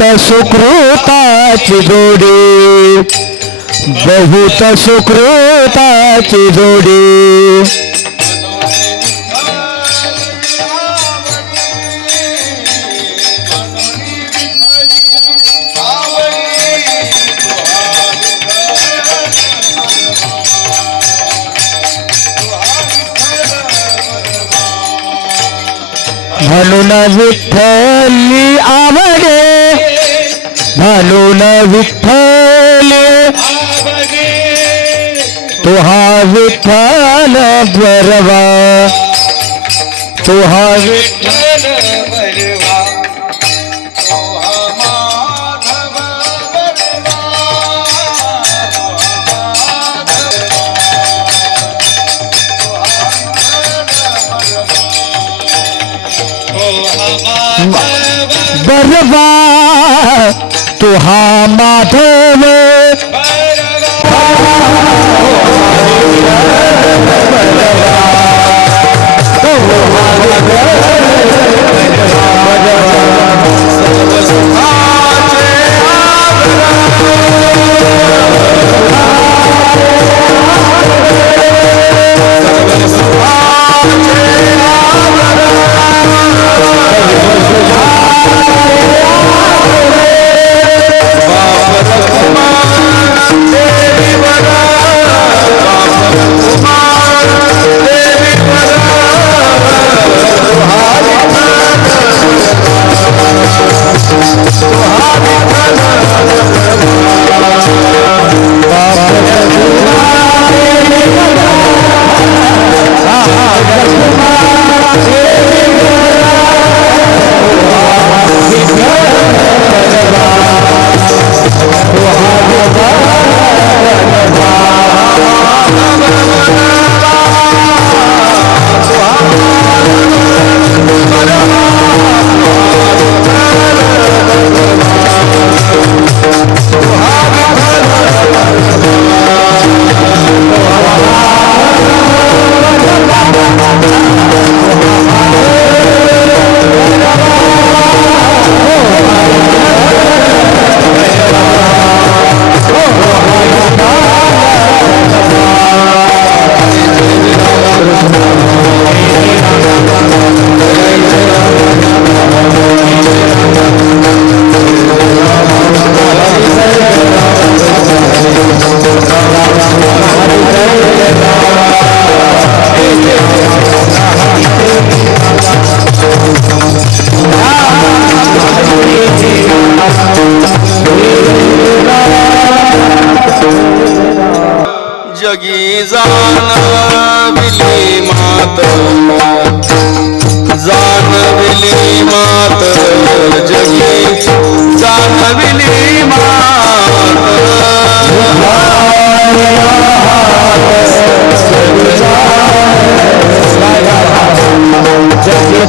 बहुत सुकृताची जोडी, बहुत सुकृताची जोडी. म्हणून विठ्ठली आवडे, म्हणून विठ्ठली तो हा विठ्ठल बरवा, तो हा विठ्ठल बरवा, तो हा माधव बरवा, तो हा माधव जगी जानविली मात, जानविली मात, जगी जानविली मात. जगी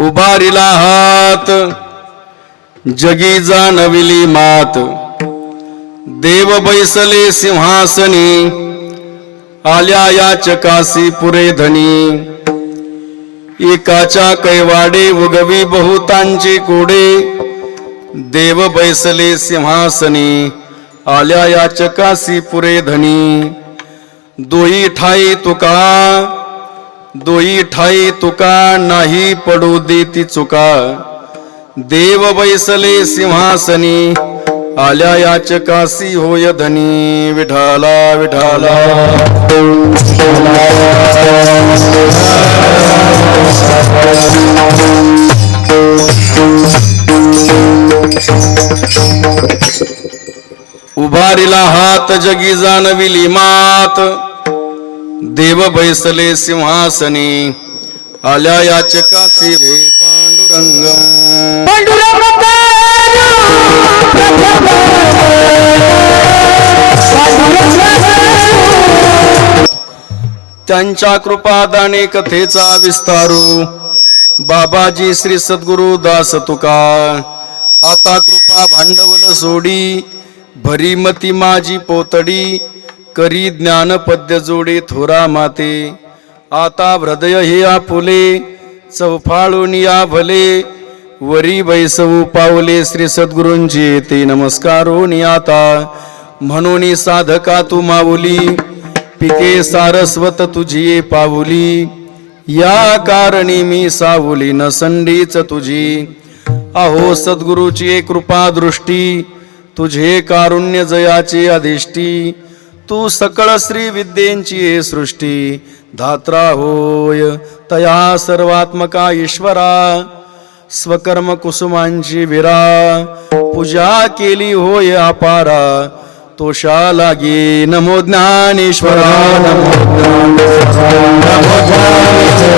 उभारिला हात जगी जाणविली मात, देव बैसले सिंहासनी, आल्या याचकासी पुरे धनी. एकाच्या कैवाडे उगवी बहुतांची कोडे, देव बैसले सिंहासनी, आल्या याचकासी पुरे धनी. दोई ठाई तुका, दोई ठाई तुका, नाही पडू देती चुका. देव बैसले सिंहासनी, आल्या याचकासी होय धनी. विठाला विठाला उभारिला हात जगी जाणविली मात, देव बैसले सिंहासनी, आल्या याचकासी जय पांडुरंग. त्यांच्या कृपादाने कथेचा विस्तारू, बाबाजी श्री सद्गुरु दास तुका. आता कृपा भांडवल सोडी, भरी मती माझी पोतडी, करी ज्ञान पद्य जोडे थोरा माते. आता हृदय हे आपुले, चौफाळून या भले, वरी बैसवू पावले श्री सद्गुरूंची येते नमस्कारोनी. आता म्हणून साधका तू माऊली, पिके सारस्वत तुझी पाऊली. या कारणी मी सावली न संडीच तुझी. अहो सद्गुरूची कृपा दृष्टी, तुझे कारुण्य जयाचे अधिष्टी. तू सकळ श्री विद्येंची सृष्टी, धात्रा होय तया सर्वात्मका ईश्वरा. स्वकर्म कुसुमांची विरा, पूजा केली होय अपारा. तोषा लागे नमो ज्ञानेश्वरा, नमो ज्ञानेश्वरा, नमो ज्ञानेश्वरा,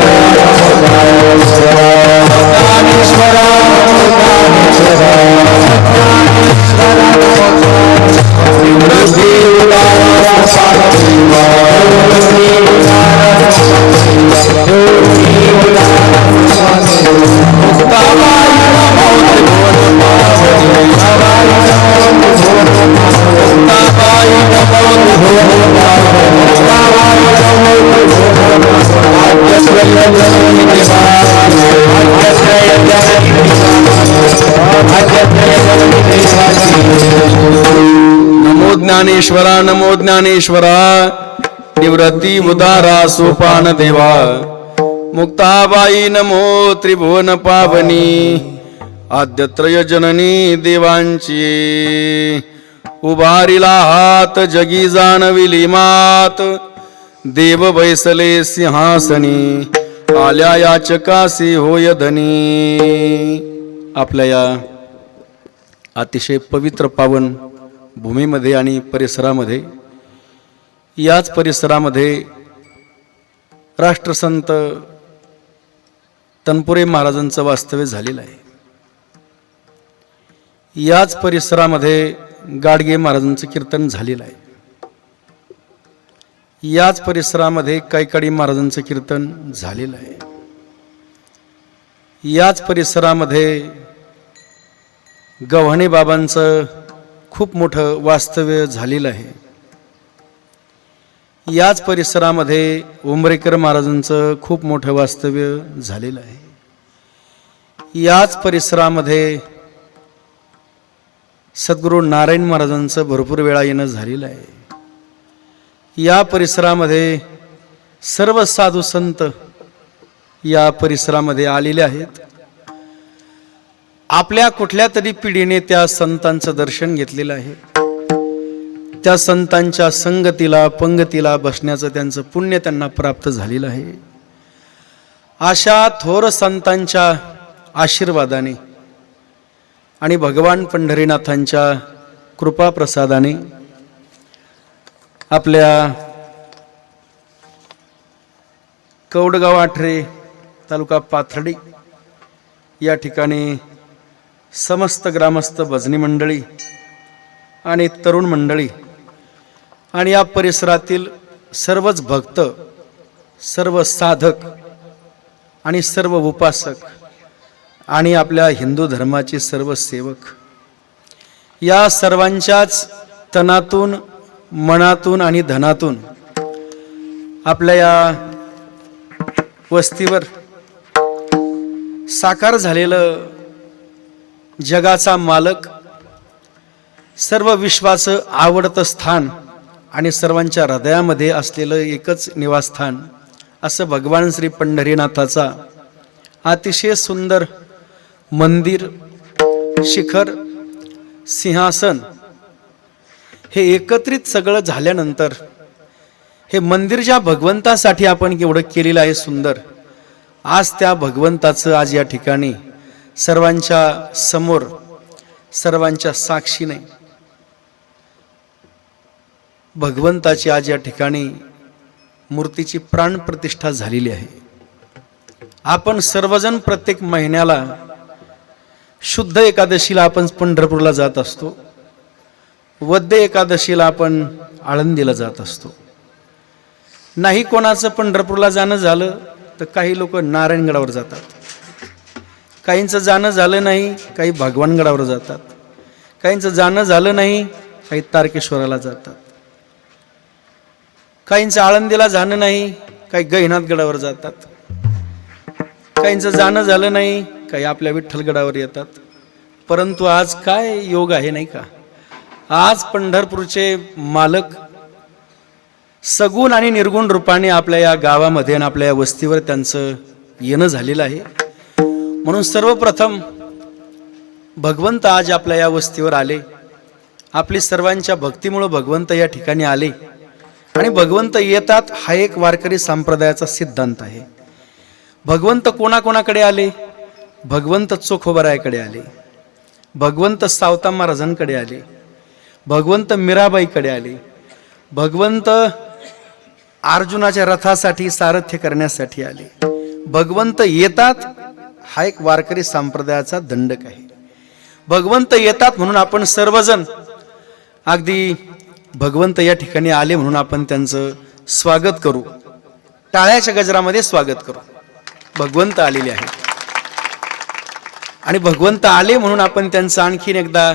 नमो ज्ञानेश्वरा, नमो ज्ञानेश्वरा. निवृत्ती उदारा सोपान देवा, मुक्ताबाई नमो त्रिभुवन पावनी. आद्यत्रय जननी देवांची, उभारिला हात जगी जाणविली मात. देव बैसले सिंहासनी, आल्या याचकासी होय धनी. आपल्या या अतिशय पवित्र पावन भूमीमध्ये आणि परिसरामध्ये, याच परिसरामध्ये राष्ट्रसंत तनपुरे महाराजांचं वास्तव्य झालेलं आहे. याच परिसरामध्ये गाडगे महाराजांचं कीर्तन झालेलं आहे. याच परिसरामध्ये कैकाडी महाराजांचं कीर्तन झालेलं आहे. याच परिसरामध्ये गव्हाणे बाबांचं खूप मोठं वास्तव्य झालेलं आहे. याच परिसरामध्ये उंबरेकर महाराजांचं खूप मोठं वास्तव्य झालेलं आहे. याच परिसरामध्ये सद्गुरू नारायण महाराजांचं भरपूर वेळा येणं झालेलं आहे. या परिसरामध्ये सर्व साधू संत या परिसरामध्ये आलेले आहेत. आपल्या कुठल्या तरी पिढीने त्या संतांचं दर्शन घेतलेलं आहे. त्या संतांच्या संगतीला पंगतीला बसण्याचं त्यांचं पुण्य त्यांना प्राप्त झालेलं आहे. अशा थोर संतांच्या आशीर्वादाने आणि भगवान पंढरीनाथांच्या कृपाप्रसादाने आपल्या कौडगाव आठरे तालुका पाथर्डी या ठिकाणी समस्त ग्रामस्थ भजनी मंडळी आणि तरुण मंडळी आणि या परिसरातील सर्वच भक्त, सर्व साधक आणि सर्व उपासक आणि आपल्या हिंदू धर्माचे सर्व सेवक या सर्वांच्याच तनातून, मनातून आणि धनातून आपल्या या वस्तीवर साकार झालेलं जगाचा मालक, सर्व विश्वाचं आवडतं स्थान आणि सर्वांच्या हृदयामध्ये असलेलं एकच निवासस्थान असं भगवान श्री पंढरीनाथाचा अतिशय सुंदर मंदिर, शिखर, सिंहासन हे एकत्रित सगळं झाल्यानंतर हे मंदिर ज्या भगवंतासाठी आपण केवढं केलेलं आहे सुंदर, आज त्या भगवंताचं आज या ठिकाणी सर्वांच्या समोर, सर्वांच्या साक्षीने भगवंताची आज या ठिकाणी मूर्तीची प्राणप्रतिष्ठा झालेली आहे. आपण सर्वजण प्रत्येक महिन्याला शुद्ध एकादशीला आपण पंढरपूरला जात असतो. वद्य एकादशीला आपण आळंदीला जात असतो. नाही कोणाचं पंढरपूरला जाणं झालं तर काही लोक नारायणगडावर जातात. काहींचं जाणं झालं नाही, काही भगवानगडावर जातात. काहींचं जाणं झालं नाही, काही तारकेश्वराला जातात. काहींचं आळंदीला जाणं नाही, काही गहिनाथगडावर जातात. काहींचं जाणं झालं नाही, काही आपल्या विठ्ठलगडावर येतात. परंतु आज काय योग आहे नाही का, आज पंढरपूरचे मालक सगुण आणि निर्गुण रूपाने आपल्या या गावामध्ये आणि आपल्या या वस्तीवर त्यांचं येणं झालेलं आहे. म्हणून सर्वप्रथम भगवंत आज आपल्या या वस्तीवर आले. आपली सर्वांच्या भक्तीमुळे भगवंत या ठिकाणी आले आणि भगवंत येतात हा एक वारकरी संप्रदायाचा सिद्धांत आहे. भगवंत कोणाकोणाकडे आले? भगवंत चोखोबरायाकडे आले, भगवंत सावता महाराजांकडे आले, भगवंत मीराबाईकडे आले, भगवंत अर्जुनाच्या रथासाठी सारथ्य करण्यासाठी आले. भगवंत येतात हा एक वारकरी संप्रदायाचा दंडक आहे. भगवंत येतात म्हणून आपण सर्वजण अगदी भगवंत या ठिकाणी आले म्हणून आपण त्यांचं स्वागत करू, टाळ्याच्या गजरामध्ये स्वागत करू. भगवंत आलेले आहे आणि भगवंत आले म्हणून आपण त्यांचं आणखीन एकदा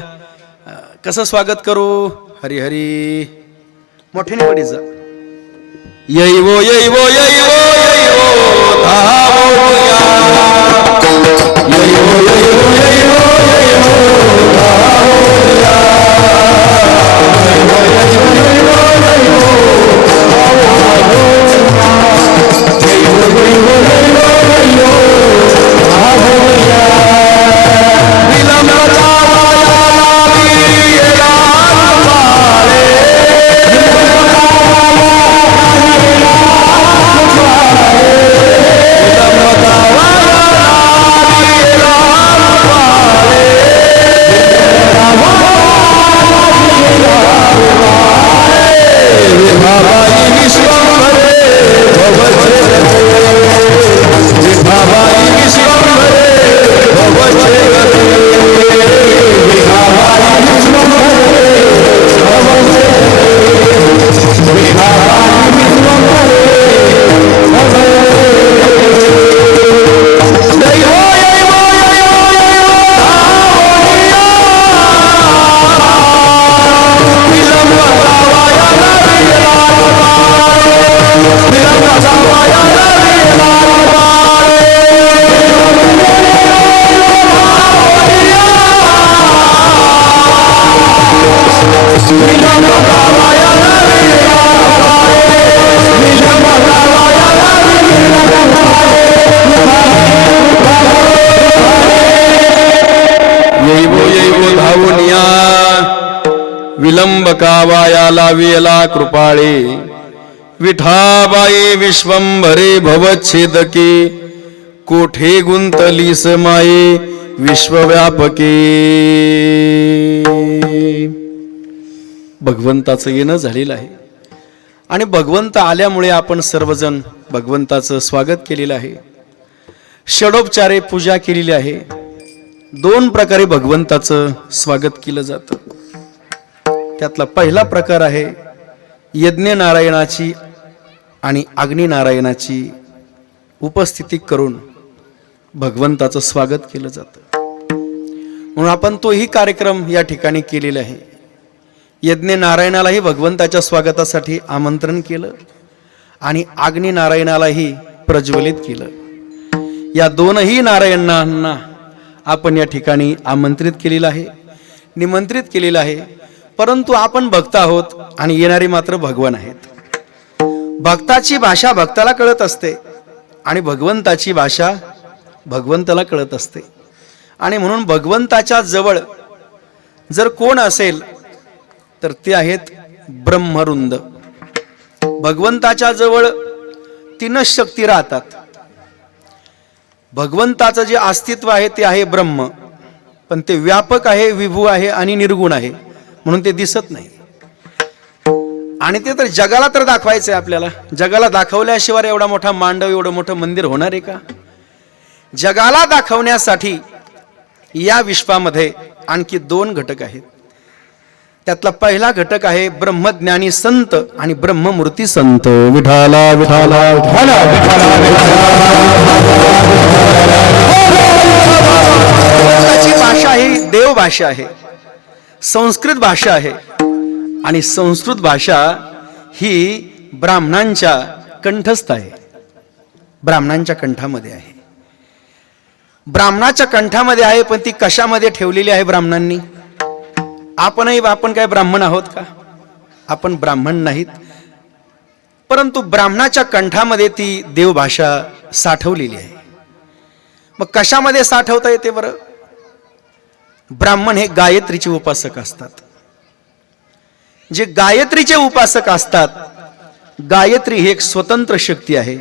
कसं स्वागत करू? हरी हरी मोठ्याने पडीचा यैवो यैवो यैवो यैवो धावोया, यैवो यैवो यैवो यैवो धावोया, यैवो यैवो यैवो यैवो धावोया, यैवो यैवो यैवो यैवो धावोया. विलंब विलंब कावाया लावियला कृपाळे विठाबाई विश्वंभरे भवच्छेदके कोठे गुंतलीस माये विश्वव्यापके. भगवंताचं येणं झालेलं आहे आणि भगवंत आल्यामुळे आपण सर्वजण भगवंताचं स्वागत केलेलं आहे. षडोपचारे पूजा केलेली आहे. 2 प्रकारे भगवंताचं स्वागत केलं जातं. त्यातला पहिला प्रकार आहे यज्ञ नारायणाची आणि अग्नी नारायणाची उपस्थिती करून भगवंताचं स्वागत केलं जातं. म्हणून आपण तोही कार्यक्रम या ठिकाणी केलेला आहे. यज्ञ नारायणालाही भगवंताच्या स्वागतासाठी आमंत्रण केलं आणि अग्नी नारायणालाही प्रज्वलित केलं. या 2ही नारायणांना आपण या ठिकाणी आमंत्रित केलेलं आहे, निमंत्रित केलेलं आहे. परंतु आपण भक्त आहोत आणि येणारे मात्र भगवान आहेत. भक्ताची भाषा भक्ताला कळत असते आणि भगवंताची भाषा भगवंताला कळत असते. आणि म्हणून भगवंताच्या जवळ जर कोण असेल तर ते आहेत ब्रह्मरुंद. भगवंताच्या जवळ 3च शक्ती राहतात. भगवंताचं जे अस्तित्व आहे ते आहे ब्रह्म, पण ते व्यापक आहे, विभू आहे आणि निर्गुण आहे, म्हणून ते दिसत नाही. आणि ते तर जगाला तर दाखवायचं आहे आपल्याला. जगाला दाखवल्याशिवाय एवढा मोठा मांडव, एवढं मोठं मंदिर होणार आहे का? जगाला दाखवण्यासाठी या विश्वामध्ये आणखी 2 घटक आहेत. त्यातला पहिला घटक आहे ब्रह्मज्ञानी संत आणि ब्रह्ममूर्ती संत. विठाला विठाला विठाला त्याची भाषा ही देव भाषा आहे, संस्कृत भाषा आहे. आणि संस्कृत भाषा ही ब्राह्मणांच्या कंठस्थ आहे, ब्राह्मणांच्या कंठामध्ये आहे. ब्राह्मणाच्या कंठामध्ये आहे, पण ती कशामध्ये ठेवलेली आहे ब्राह्मणांनी? आपण काय ब्राह्मण आहोत का? आपण ब्राह्मण नाहीत. परंतु ब्राह्मणाच्या कंठामध्ये ती देवभाषा साठवलेली आहे. मग कशामध्ये साठवता येते बरं? ब्राह्मण हे गायत्रीचे उपासक असतात. जे गायत्रीचे उपासक असतात, गायत्री ही एक स्वतंत्र शक्ती आहे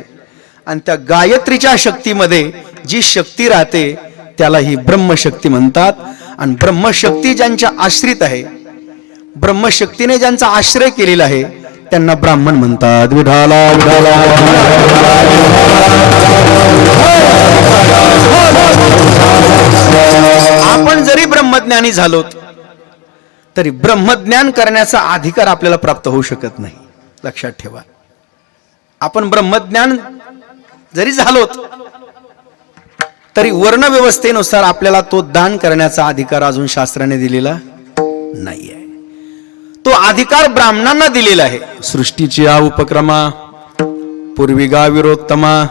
आणि त्या गायत्रीच्या शक्तीमध्ये जी शक्ती राहते त्याला ही ब्रह्मशक्ती म्हणतात. आणि ब्रह्मशक्ती ज्यांच्या आश्रित आहे, ब्रह्मशक्तीने ज्यांचा आश्रय केलेला आहे, त्यांना ब्राह्मण म्हणतात. विठाला विठाला. आपण जरी ब्रह्मज्ञानी झालोत तरी ब्रह्मज्ञान करण्याचा अधिकार आपल्याला प्राप्त होऊ शकत नाही. लक्षात ठेवा. आपण ब्रह्मज्ञान जरी झालोत तरी वर्णव्यवस्थेनुसार आपल्याला तो दान करण्याचा अधिकार अजून शास्त्राने दिलेला नाहीये. तो अधिकार ब्राह्मणांना दिलेला आहे. सृष्टीची आ उपक्रमा पूर्वी गाविरोत्तमा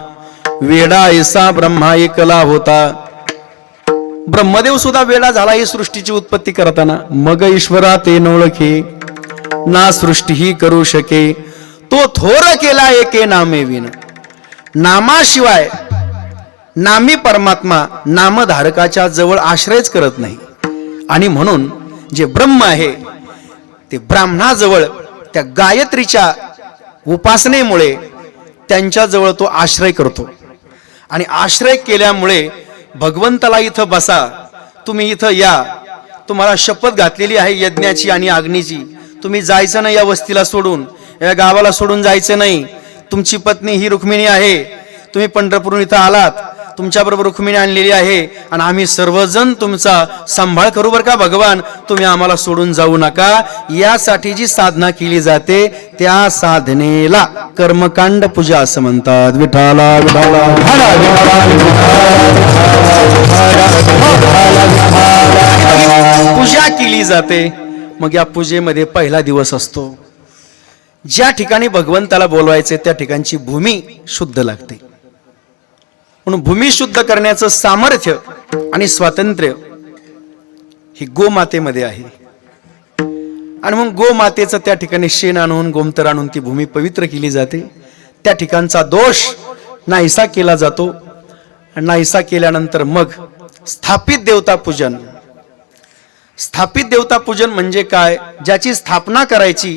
वेडा ऐसा ब्रह्मा एकला होता. ब्रह्मदेव सुद्धा वेडा झाला ही सृष्टीची उत्पत्ती करताना. मग ईश्वरा ते नोळखे ना सृष्टी ही करू शके तो थोर केला एके नामे विन. नामाशिवाय नामी परमात्मा नामधारकाच्या जवळ आश्रयच करत नाही. आणि म्हणून जे ब्रह्म आहे ते ब्राह्मणाजवळ त्या गायत्रीच्या उपासनेमुळे त्यांच्या जवळ तो आश्रय करतो. आणि आश्रय केल्यामुळे भगवंताला इथं बसा, तुम्ही इथं या, तुम्हाला शपथ घातलेली आहे यज्ञाची आणि अग्नीची, तुम्ही जायचं नाही या वस्तीला सोडून, या गावाला सोडून जायचं नाही. तुमची पत्नी ही रुक्मिणी आहे, तुम्ही पंढरपूरहून इथं आलात, तुमच्याबरोबर रुक्मिणी आणलेली आहे आणि आम्ही सर्वजण तुमचा सांभाळ करू बरं का भगवान, तुम्ही आम्हाला सोडून जाऊ नका. यासाठी जी साधना केली जाते त्या साधनेला कर्मकांड पूजा असं म्हणतात. विठाला विठाला पूजा केली जाते. मग या पूजेमध्ये पहिला दिवस असतो. ज्या ठिकाणी भगवंताला बोलवायचे त्या ठिकाणची भूमी शुद्ध लागते. म्हणून भूमी शुद्ध करण्याचं सामर्थ्य आणि स्वातंत्र्य ही गोमातेमध्ये आहे. आणि मग गोमातेचं त्या ठिकाणी शेण आणून गोमतर आणून ती भूमी पवित्र केली जाते. त्या ठिकाणचा दोष नाहीसा केला जातो. नाहीसा केल्यानंतर मग स्थापित देवता पूजन, स्थापित देवता पूजन म्हणजे काय? ज्याची स्थापना करायची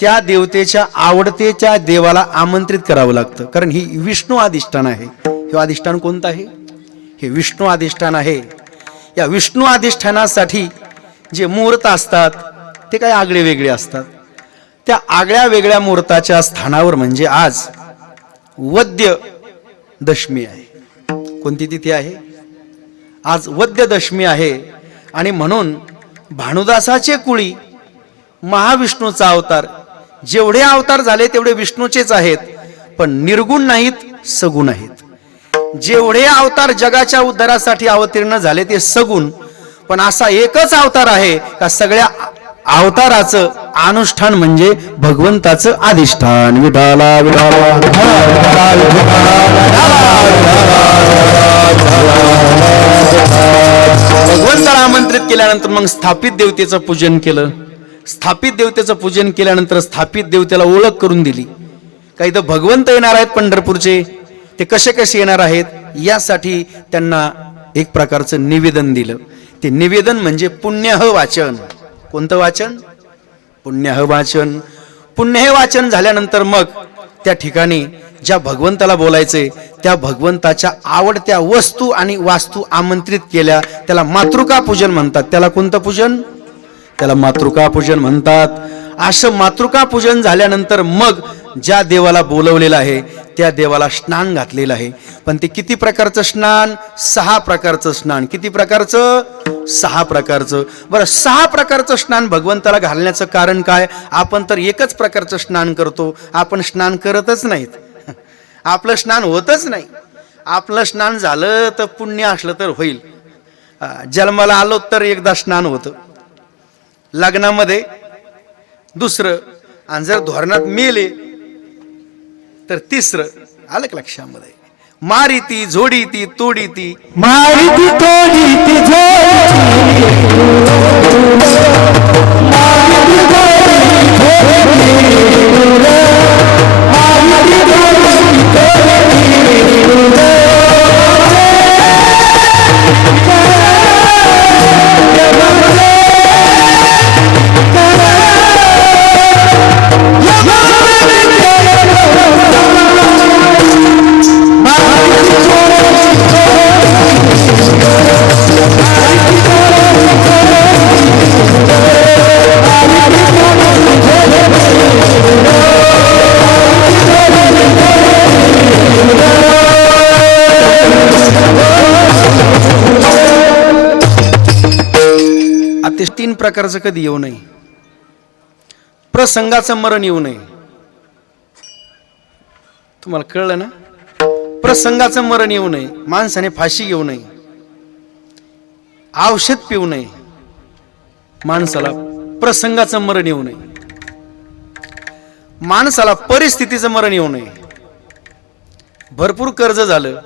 त्या देवतेच्या आवडतेच्या देवाला आमंत्रित करावं लागतं, कारण ही विष्णू अधिष्ठान आहे. हे अधिष्ठान कोणतं आहे? हे विष्णू अधिष्ठान आहे. या विष्णू अधिष्ठानासाठी जे मुहूर्त असतात ते काही आगळे वेगळे असतात. त्या आगळ्या वेगळ्या मुहूर्ताच्या स्थानावर म्हणजे आज वद्य दशमी आहे. कोणती तिथी आहे? आज वद्य दशमी आहे. आणि म्हणून भानुदासाचे कुळी महाविष्णूचा अवतार, जेवढे अवतार झाले तेवढे विष्णूचेच आहेत, पण निर्गुण नाहीत, सगुण आहेत. जेवढे अवतार जगाच्या उद्धारासाठी अवतीर्ण झाले ते सगुण, पण असा एकच अवतार आहे का सगळ्या अवताराचं अनुष्ठान म्हणजे भगवंताचं अधिष्ठान. विठाला विठाला भगवंताला आमंत्रित केल्यानंतर मग स्थापित देवतेचं पूजन केलं. स्थापित देवतेचं पूजन केल्यानंतर स्थापित देवतेला ओळख करून दिली. काही तर भगवंत येणार आहेत पंढरपूरचे, ते कसे कसे येणार आहेत यासाठी त्यांना एक प्रकारचं निवेदन दिलं. ते निवेदन म्हणजे पुण्यह वाचन. कोणतं वाचन? पुण्यह वाचन. पुण्य हे वाचन झाल्यानंतर मग त्या ठिकाणी ज्या भगवंताला बोलायचे त्या भगवंताच्या आवडत्या वस्तू आणि वास्तू आमंत्रित केल्या. त्याला मातृका पूजन म्हणतात. त्याला कोणतं पूजन? त्याला मातृका पूजन म्हणतात. असं मातृका पूजन झाल्यानंतर मग ज्या देवाला बोलवलेलं आहे त्या देवाला स्नान घातलेलं आहे. पण ते किती प्रकारचं स्नान? 6 प्रकारचं स्नान. किती प्रकारचं? 6 प्रकारचं. बरं, 6 प्रकारचं स्नान भगवंताला घालण्याचं कारण काय? आपण तर एकच प्रकारचं स्नान करतो, आपण स्नान करतच नाहीत. आपलं स्नान होतच नाही. आपलं स्नान झालं तर पुण्य असलं तर होईल. जन्माला आलो तर एकदा स्नान होतं, लग्नामध्ये दुसरं, आणि जर धोरणात मेले तर तिसरं. आलं का लक्षामध्ये? मारिती झोडीती तोडीती, मारिती तोडीती ते 3 प्रकारचं कधी येऊ नये. प्रसंगाचं मरण येऊ नये. तुम्हाला कळलं ना? प्रसंगाचं मरण येऊ नये. माणसाने फाशी घेऊ नये, औषध पिऊ नये. माणसाला प्रसंगाचं मरण येऊ नये. माणसाला परिस्थितीचं मरण येऊ नये. भरपूर कर्ज झालं,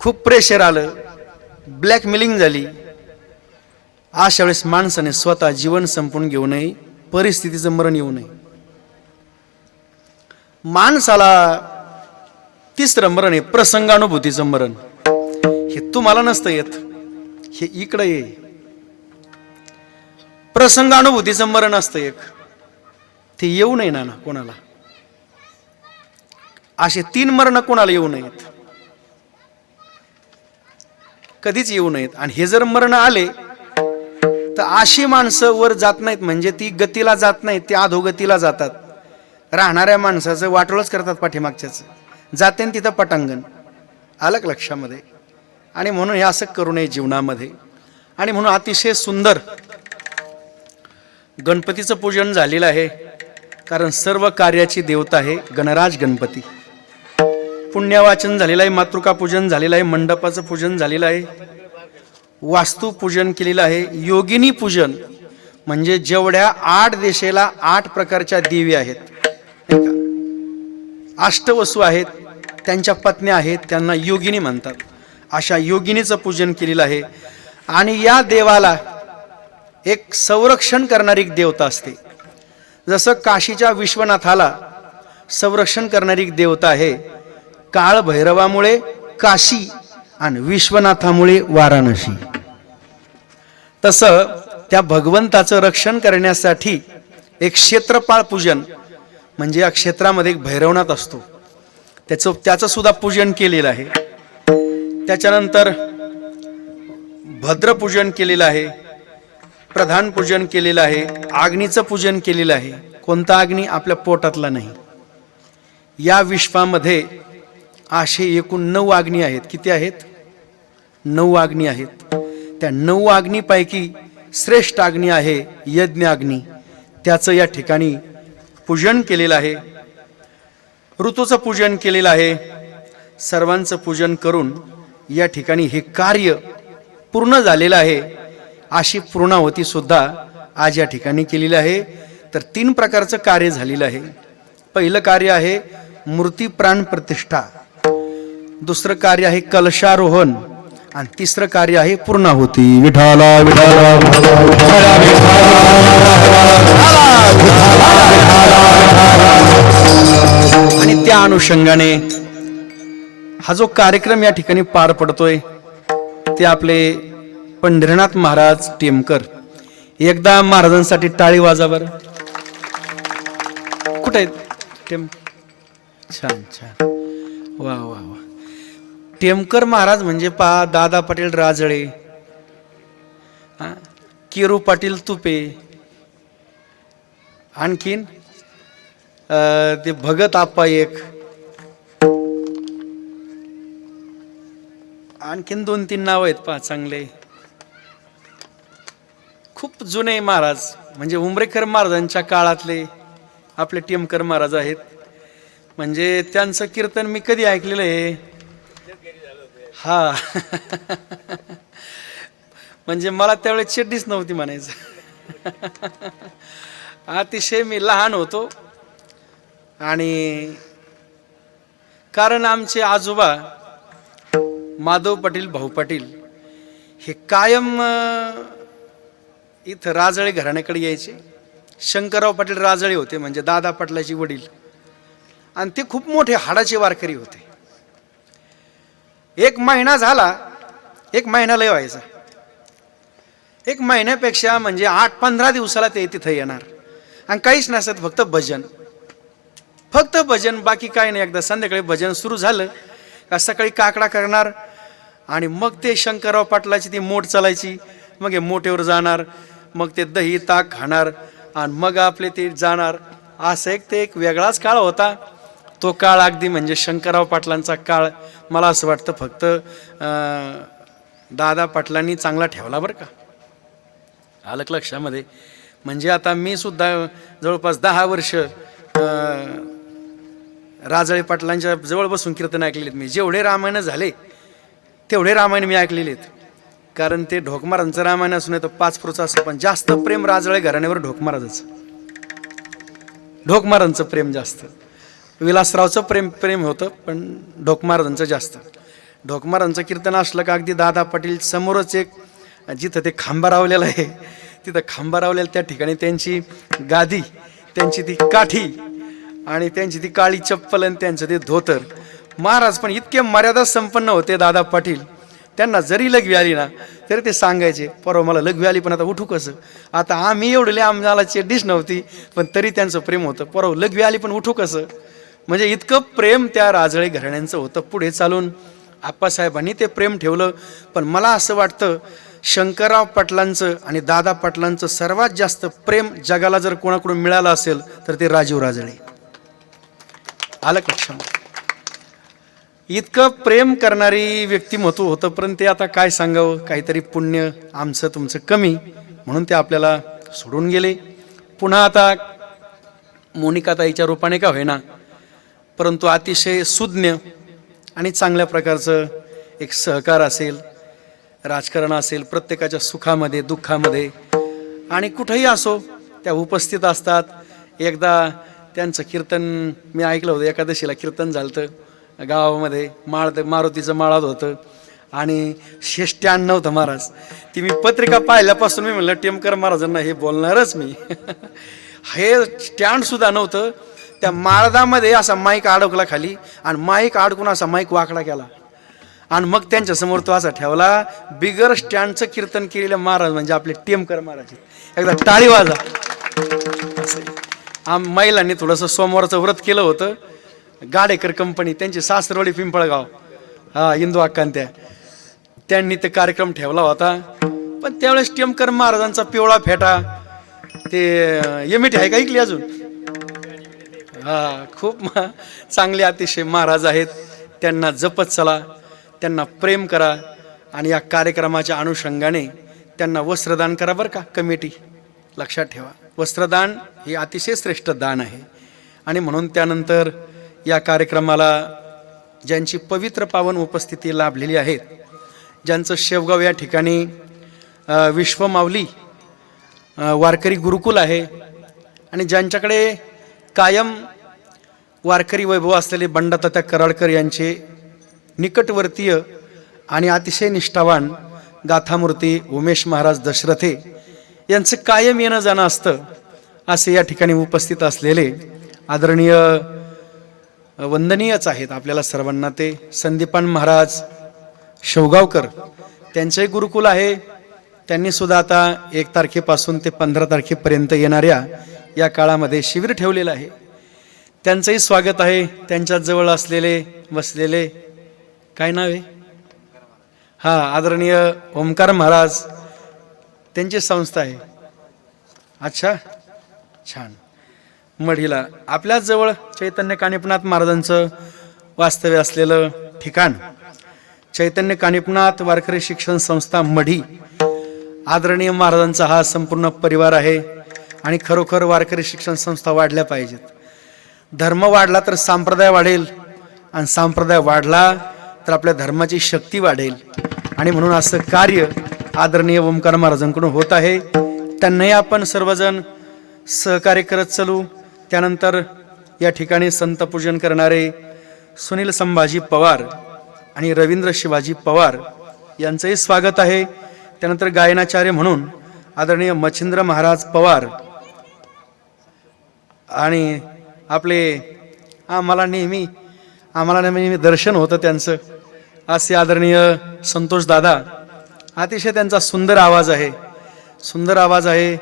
खूप प्रेशर आलं, ब्लॅकमेलिंग झाली, अशा वेळेस माणसाने स्वतः जीवन संपवून घेऊ नये. परिस्थितीचं मरण येऊ नये. माणसाला 3रं मरण आहे प्रसंगानुभूतीचं मरण. हे तुम्हाला नसतं येत, हे इकडे ये. प्रसंगानुभूतीचं मरण असतं एक, ते येऊ नये ना कोणाला. असे 3 मरण कोणाला येऊ नयेत, कधीच येऊ नयेत. आणि हे जर मरण आले तर अशी माणसं वर जात नाहीत, म्हणजे ती गतीला जात नाहीत, ती अधोगतीला जातात. राहणाऱ्या माणसाचं वाटोळच करतात, पाठीमागच्याच जाते तिथं पटांगण. आलं का लक्षामध्ये? आणि म्हणून हे असं करू नये जीवनामध्ये. आणि म्हणून अतिशय सुंदर गणपतीचं पूजन झालेलं आहे, कारण सर्व कार्याची देवता आहे गणराज गणपती. पुण्यवाचन झालेलं आहे, मातृका पूजन झालेलं आहे, मंडपाचं पूजन झालेलं आहे, वास्तू पूजन केलेलं आहे, योगिनी पूजन म्हणजे जेवढ्या 8 दिशेला 8 प्रकारच्या देवी आहेत, नाही का, अष्टवसू आहेत, त्यांच्या पत्न्या आहेत, त्यांना योगिनी म्हणतात. अशा योगिनीचं पूजन केलेलं आहे. आणि या देवाला एक संरक्षण करणारी देवता असते. जसं काशीच्या विश्वनाथाला संरक्षण करणारी देवता आहे. काळ भैरवामुळे काशी आणि विश्वनाथामुळे वाराणसी. तसं त्या भगवंताचं रक्षण करण्यासाठी एक क्षेत्रपाळ पूजन म्हणजे या क्षेत्रामध्ये एक भैरवनाथ असतो, त्याचं सुद्धा पूजन केलेलं आहे. त्याच्यानंतर भद्रपूजन केलेलं आहे, प्रधान पूजन केलेलं आहे, अग्नीचं पूजन केलेलं आहे. कोणता अग्नी? आपल्या पोटातला नाही. या विश्वामध्ये असे एकूण 9 अग्नी आहेत. किती आहेत? 9 अग्नी आहेत. त्या 9 अग्नीपैकी श्रेष्ठ अग्नी आहे यज्ञ अग्नी. त्याचं या ठिकाणी पूजन केलेलं आहे. ऋतूचं पूजन केलेलं आहे. सर्वांचं पूजन करून या ठिकाणी हे कार्य पूर्ण झालेलं आहे. अशी पूर्णाहुती सुद्धा आज या ठिकाणी केलेली आहे. तर 3 प्रकारचं कार्य झालेलं आहे. पहिलं कार्य आहे मूर्ती प्राण प्रतिष्ठा, दुसरं कार्य आहे कलशारोहण आणि तिसरं कार्य आहे पूर्णाहुती. विठाला विठाला आणि त्या अनुषंगाने हा जो कार्यक्रम या ठिकाणी पार पडतोय ते आपले पंढरीनाथ महाराज टेमकर. एकदा महाराजांसाठी टाळी वाजा बरं. कुठे आहेत छान छान, वा वा वा. टेमकर महाराज म्हणजे पहा, दादा पाटील राजळे, केरू पाटील तुपे, आणखीन ते भगत आप्पा एक, आणखीन 2-3 नाव आहेत पहा चांगले. खूप जुने महाराज म्हणजे उंबरेकर महाराजांच्या काळातले आपले टेमकर महाराज आहेत. म्हणजे त्यांचं कीर्तन मी कधी ऐकलेलं आहे. हा म्हणजे मला त्यावेळेस चड्डीच नव्हती म्हणायचं. अतिशय मी लहान होतो. आणि कारण आमचे आजोबा माधव पाटील भाऊ पाटील हे कायम इथं राजळे घराण्याकडे यायचे. शंकरराव पाटील राजळे होते म्हणजे दादा पाटलाची वडील, आणि ते खूप मोठे हाडाचे वारकरी होते. 1 महिना झाला, 1 महिना लय व्हायचा. 1 महिन्यापेक्षा म्हणजे 8-15 दिवसाला ते तिथं येणार आणि काहीच नसत, फक्त भजन, फक्त भजन, बाकी काही नाही. एकदा संध्याकाळी भजन सुरू झालं का सकाळी काकडा करणार आणि मग ते शंकरराव पाटलाची ती मोठ चालायची. मग हे मोठेवर जाणार, मग ते दही ताक खाणार आणि मग आपले ते जाणार. असं एक वेगळाच काळ होता तो काळ. अगदी म्हणजे शंकरराव पाटलांचा काळ मला असं वाटतं फक्त दादा पाटलांनी चांगला ठेवला बरं का. आलं लक्षामध्ये. म्हणजे आता मी सुद्धा जवळपास 10 वर्ष राजळे पाटलांच्या जवळ बसून कीर्तन ऐकलेले आहेत मी. जेवढे रामायण झाले तेवढे रामायण मी ऐकलेले आहेत. कारण ते ढोकमारांचं रामायण असून येतं 5 पुरचं असं, पण जास्त प्रेम राजळे घराण्यावर ढोकमाराचं. ढोकमारांचं प्रेम जास्त, विलासरावचं प्रेम होतं, पण ढोकमारांचं जास्त. ढोकमारांचं कीर्तन असलं का अगदी दादा पाटील समोरच एक जिथं ते खांबा रावलेला आहे तिथं खांबा रावलेला, त्या ठिकाणी त्यांची गादी, त्यांची ती काठी आणि त्यांची ती काळी चप्पल आणि त्यांचं ते धोतर. महाराज पण इतके मर्यादा संपन्न होते दादा पाटील. त्यांना जरी लघवी आली ना तरी ते सांगायचे, परवा मला लघवी आली पण आता उठू कसं. आता आम्ही एवढले आम्हाला चेडीच नव्हती पण तरी त्यांचं प्रेम होतं. परवा लघवी आली पण उठू कसं. म्हणजे इतकं प्रेम त्या राजळे घराण्यांचं होतं. पुढे चालून आप्पासाहेबांनी ते प्रेम ठेवलं. पण मला असं वाटतं शंकरराव पाटलांचं आणि दादा पाटलांचं सर्वात जास्त प्रेम जगाला जर कोणाकडून मिळालं असेल तर ते राजीव राजळे. आलं लक्षात. इतकं प्रेम करणारी व्यक्तिमत्व होतं. पण ते आता काय सांगावं, काहीतरी पुण्य आमचं तुमचं कमी म्हणून ते आपल्याला सोडून गेले. पुन्हा आता मोनिकाताईच्या रूपाने का होईना परंतु अतिशय सुज्ञ आणि चांगल्या प्रकारचं एक सहकार असेल, राजकारण असेल, प्रत्येकाच्या सुखामध्ये दुःखामध्ये आणि कुठेही असो त्या उपस्थित असतात. एकदा त्यांचं कीर्तन मी ऐकलं होतं. एकादशीला कीर्तन झालं होतं गावामध्ये. मारुतीचं माळात होतं आणि स्टँड नव्हतं महाराज. ती मी पत्रिका पाहिल्यापासून मी म्हणलं टेमकर महाराजांना हे बोलणारच मी. हे स्टँड सुद्धा नव्हतं. त्या माळदामध्ये असा माईक अडकला खाली आणि माईक अडकून असा माईक वाकडा केला आणि मग त्यांच्या समोर तो असा ठेवला, बिगर स्टँडचं कीर्तन केलेलं महाराज म्हणजे आपले टेमकर महाराज. एकदा टाळी वाजा. महिलांनी थोडंसं सोमवारचं व्रत केलं होतं, गाडेकर कंपनी, त्यांची सासरवाडी पिंपळगाव, हा इंदू अक्कांत्या, त्यांनी ते कार्यक्रम ठेवला होता. पण त्यावेळेस टेमकर महाराजांचा पिवळा फेटा, ते एमिटी आहे का ऐकली अजून? हा, खूप चांगले अतिशय महाराज आहेत. त्यांना जपत चला, त्यांना प्रेम करा आणि या कार्यक्रमाच्या अनुषंगाने त्यांना वस्त्रदान करा बरं का. कमिटी लक्षात ठेवा, वस्त्रदान हे अतिशय श्रेष्ठ दान आहे. आणि म्हणून त्यानंतर या कार्यक्रमाला ज्यांची पवित्र पावन उपस्थिती लाभलेली आहेत, ज्यांचं शेवगाव या ठिकाणी विश्वमाऊली वारकरी गुरुकुल आहे आणि ज्यांच्याकडे कायम वारकरी वैभव असलेले बंडातात्या कराडकर यांचे निकटवर्तीय आणि अतिशय निष्ठावान गाथामूर्ती उमेश महाराज दशरथे यांचं कायम येणं जाणं असतं, असे या ठिकाणी उपस्थित असलेले आदरणीय वंदनीयच आहेत आपल्याला सर्वांना ते संदीपान महाराज शेवगावकर, त्यांचंही गुरुकुल आहे. त्यांनी सुद्धा आता 1 तारखेपासून ते 15 तारखेपर्यंत येणाऱ्या या काळामध्ये शिबिर ठेवलेलं आहे. त्यांचंही स्वागत आहे. त्यांच्या जवळ असलेले बसलेले काय नाव आहे, हा, आदरणीय ओमकार महाराज, त्यांची संस्था आहे. अच्छा, छान. मढीला आपल्या जवळ चैतन्य कानिपनाथ महाराजांचं वास्तव्य असलेलं ठिकाण, चैतन्य कानिपनाथ वारकरी शिक्षण संस्था मढी, आदरणीय महाराजांचा हा संपूर्ण परिवार आहे. आणि खरोखर वारकरी शिक्षण संस्था वाढल्या पाहिजेत. धर्म वाढला तर संप्रदाय वाढेल, आणि संप्रदाय वाढला तर आपल्या धर्माची शक्ती वाढेल. आणि म्हणून असं कार्य आदरणीय ओमकार महाराजांकडून होत आहे. त्यांनाही आपण सर्वजण सहकार्य करत चालू. त्यानंतर या ठिकाणी संत पूजन करणारे सुनील संभाजी पवार आणि रवींद्र शिवाजी पवार यांचंही स्वागत आहे. त्यानंतर गायनाचार्य म्हणून आदरणीय मच्छिंद्र महाराज पवार आणि आपले आम्हाला नेहमी दर्शन होतं त्यांचं असे आदरणीय संतोष दादा. अतिशय त्यांचा सुंदर आवाज आहे,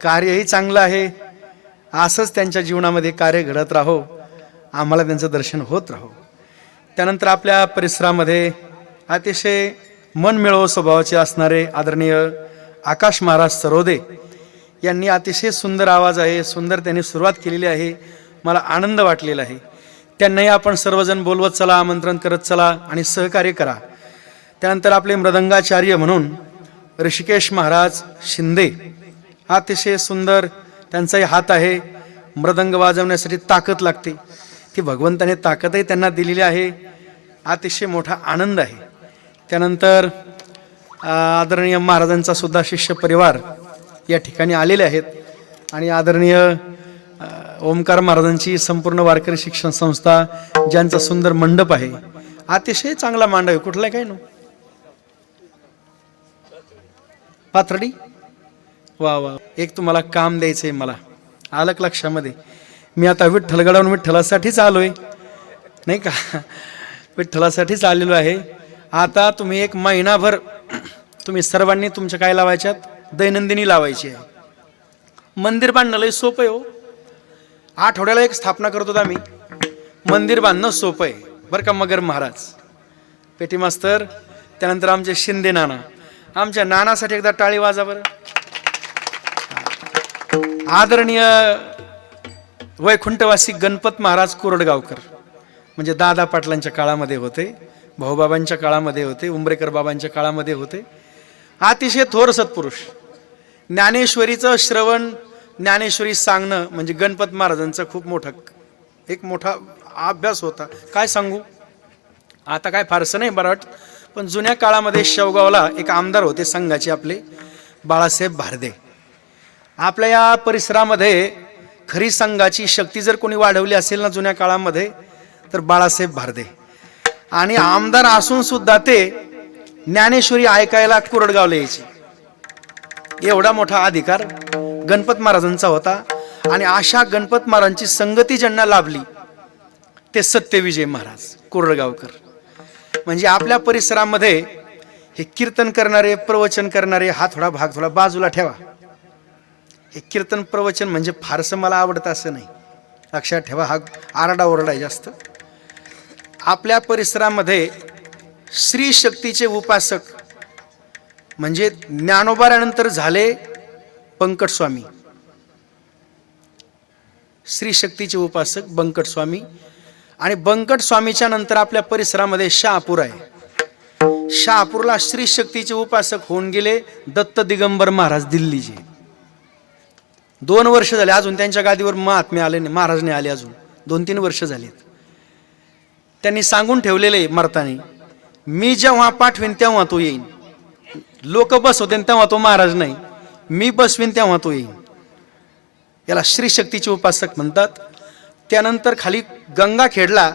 कार्यही चांगलं आहे. असंच त्यांच्या जीवनामध्ये कार्य घडत राहो, आम्हाला त्यांचं दर्शन होत राहो. त्यानंतर आपल्या परिसरामध्ये अतिशय मनमिळावू स्वभावाचे असणारे आदरणीय आकाश महाराज सरोदे यांनी अतिशय सुंदर आवाज आहे, सुंदर त्यांनी सुरुवात केलेली आहे. मला आनंद वाटलेला आहे. त्यांनाही आपण सर्वजण बोलवत चला, आमंत्रण करत चला आणि सहकार्य करा. त्यानंतर आपले मृदंगाचार्य म्हणून ऋषिकेश महाराज शिंदे, अतिशय सुंदर त्यांचाही हात आहे. मृदंग वाजवण्यासाठी ताकद लागते, ती भगवंताने ताकदही त्यांना दिलेली आहे. अतिशय मोठा आनंद आहे. त्यानंतर आदरणीय महाराजांचा सुद्धा शिष्य परिवार या ठिकाणी आलेले आहेत. आणि आदरणीय ओमकार महाराजांची संपूर्ण वारकरी शिक्षण संस्था, ज्यांचा सुंदर मंडप आहे, अतिशय चांगला मांडव आहे. कुठला काय नो पाथर्डी, वा वा. एक तुम्हाला काम द्यायचंय, मला आलं लक्षामध्ये. मी आता विठ्ठलगडावरून विठ्ठलासाठीच आलोय, नाही का, विठ्ठलासाठीच आलेलो आहे. आता तुम्ही 1 महिनाभर तुम्ही सर्वांनी तुमच्या काय लावायच्यात, दैनंदिनी लावायची आहे. मंदिर बांधणं लय सोपं आहे हो. आठवड्याला 1 स्थापना करतो आम्ही. मंदिर बांधणं सोपं आहे बरं का. मगर महाराज पेटी मास्तर, त्यानंतर आमचे शिंदे नाना, आमच्या नानासाठी एकदा टाळी वाजा बरं. आदरणीय वैकुंठवासी गणपत महाराज कोरडगावकर, म्हणजे दादा पाटलांच्या काळामध्ये होते, भाऊबाबांच्या काळामध्ये होते, उंबरेकर बाबांच्या काळामध्ये होते. अतिशय थोर सत्पुरुष. ज्ञानेश्वरीचं श्रवण, ज्ञानेश्वरी सांगणं म्हणजे गणपत महाराजांचा खूप मोठा अभ्यास होता. काय सांगू, आता काय फारसं नाही बरं वाटत, पण जुन्या काळामध्ये शेवगावला एक आमदार होते संघाचे, आपले बाळासाहेब भारदे. आपल्या या परिसरामध्ये खरी संघाची शक्ती जर कोणी वाढवली असेल ना जुन्या काळामध्ये, तर बाळासाहेब भारदे. आणि आमदार असून सुद्धा ते ज्ञानेश्वरी ऐकायला कोरडगावला यायचे. एवढा मोठा अधिकार गणपत महाराजांचा होता. आणि अशा गणपत महाराजांची संगती ज्यांना लाभली ते सत्यविजय महाराज कोरडगावकर. म्हणजे आपल्या परिसरामध्ये हे कीर्तन करणारे, प्रवचन करणारे, हा थोडा भाग थोडा बाजूला ठेवा. हे कीर्तन प्रवचन म्हणजे फारसं मला आवडतं असं नाही, लक्षात ठेवा. हा आरडाओरडा आहे जास्त. आपल्या परिसरामध्ये श्री शक्तीचे उपासक म्हणजे ज्ञानोबाऱ्यानंतर झाले बंकट स्वामी. श्री शक्तीचे उपासक बंकट स्वामी. आणि बंकट स्वामीच्या नंतर आपल्या परिसरामध्ये शहापूर आहे. शहापूरला श्री शक्तीचे उपासक होऊन गेले दत्त दिगंबर महाराज दिल्लीचे. 2 वर्ष झाले, अजून त्यांच्या गादीवर महात्मे आले नाही, महाराज नाही आले अजून. 2-3 वर्ष झालीत. त्यांनी सांगून ठेवलेले मरतानी, मी जेव्हा पाठवीन तेव्हा तो येईन. लोक बसवते तेव्हा तो महाराज नाही, मी बसवीन तेव्हा तो येईन. याला श्री शक्तीचे उपासक म्हणतात. त्यानंतर खाली गंगाखेडला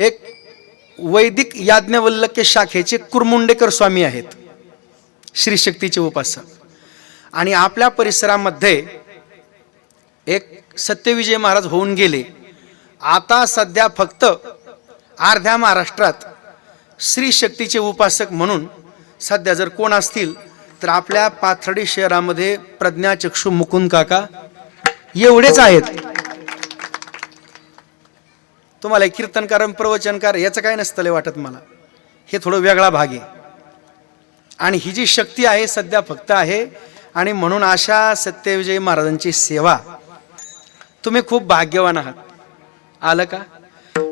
एक वैदिक याज्ञवल्क्य शाखेचे कुरमुंडेकर स्वामी आहेत, श्री शक्तीचे उपासक. आणि आपल्या परिसरामध्ये एक सत्यविजय महाराज होऊन गेले. आता सध्या फक्त अर्ध्या महाराष्ट्रात श्री शक्तीचे उपासक म्हणून सध्या जर कोण असतील तर आपल्या पाथर्डी शहरामध्ये प्रज्ञाचक्षू मुकुंद काका एवढेच आहेत. तुम्हाला कीर्तनकार प्रवचनकार याचं काय नसतं वाटत मला, हे थोडं वेगळा भाग आहे. आणि ही जी शक्ती आहे सध्या फक्त आहे. आणि म्हणून अशा सत्यविजय महाराजांची सेवा, तुम्ही खूप भाग्यवान आहात. आलं का?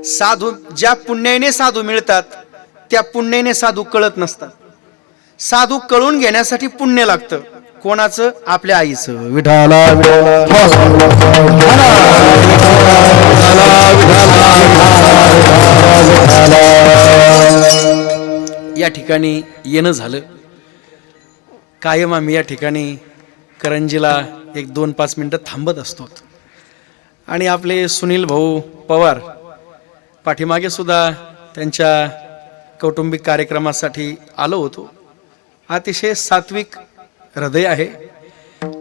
साधू ज्या पुण्याने साधू मिळतात त्या पुण्याने साधू कळत नसतात. साधू कळून घेण्यासाठी पुण्य लागतं. कोणाचं? आपल्या आईचं. विठाला या ठिकाणी येणं झालं. कायम आम्ही या ठिकाणी करंजीला 1-2-5 मिनिटं थांबत असतो. आणि आपले सुनील भाऊ पवार पाठीमागे सुद्धा त्यांच्या कौटुंबिक कार्यक्रमासाठी आलो होतो. अतिशय सात्विक हृदय आहे.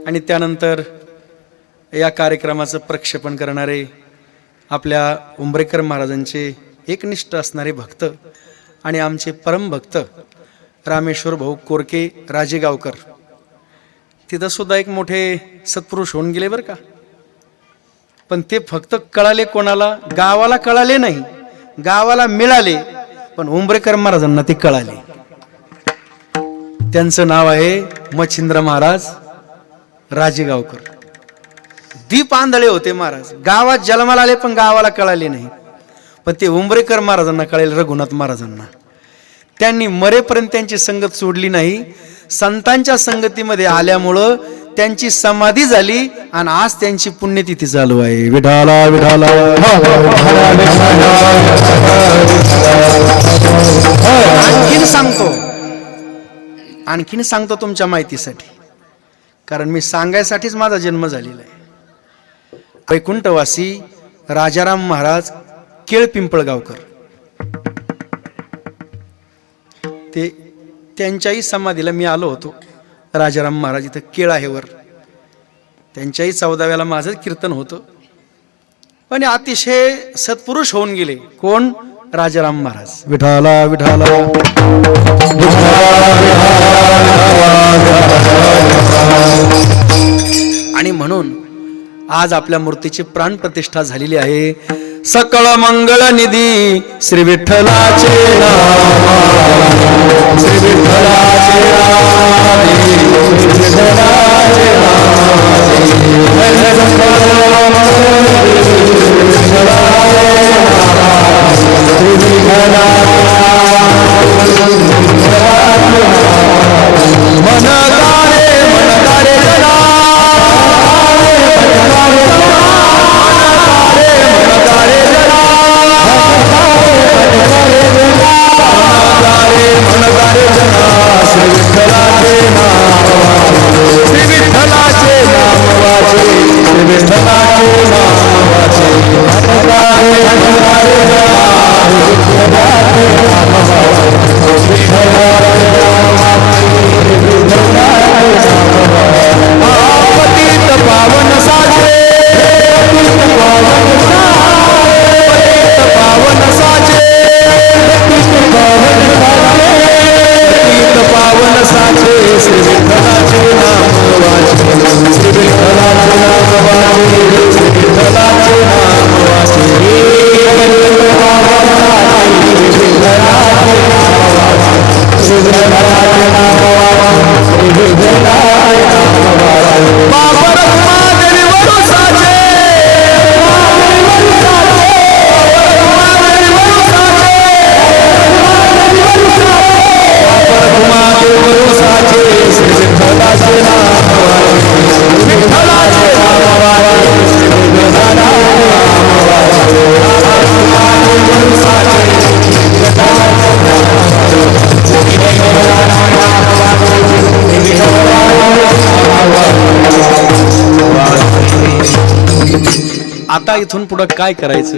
आणि त्यानंतर या कार्यक्रमाचं प्रक्षेपण करणारे आपल्या उंबरेकर महाराजांचे एकनिष्ठ असणारे भक्त आणि आमचे परमभक्त रामेश्वर भाऊ कोरके राजेगावकर, तिथं सुद्धा एक मोठे सत्पुरुष होऊन गेले बरं का. पण ते फक्त कळाले कोणाला? गावाला कळाले नाही, गावाला मिळाले, पण उंबरेकर महाराजांना ते कळाले. त्यांचं नाव आहे मच्छिंद्र महाराज राजेगावकर. दीप आंधळे होते महाराज, गावात जन्माला आले पण गावाला कळाले नाही. पण ते उंबरेकर महाराजांना कळेल, रघुनाथ महाराजांना. त्यांनी मरेपर्यंत त्यांची संगत सोडली नाही. संतांच्या संगतीमध्ये आल्यामुळं त्यांची समाधी झाली आणि आज त्यांची पुण्यतिथी चालू आहे. विठाला विठाला. आणखीन सांगतो तुमच्या माहितीसाठी, कारण मी सांगायसाठीच माझा जन्म झालेला आहे. वैकुंठवासी राजाराम महाराज केळ पिंपळगावकर, ते त्यांच्याही समाधीला मी आलो होतो. राजाराम महाराज इथं केळ आहे वर, त्यांच्याही 14व्याला माझं कीर्तन होतं. पण अतिशय सत्पुरुष होऊन गेले. कोण? राजाराम महाराज. विठाला विठाला. आणि म्हणून आज आपल्या मूर्तीची प्राण प्रतिष्ठा झालेली आहे. सकळ मंगळ निधी श्री विठ्ठलाचे नाम, श्री विठ्ठलाचे नाम, श्री विठ्ठलाचे श्री विठ्ठलाचे नाम, श्री विठ्ठलाचे नाम. आता इथून पुढे काय करायचं?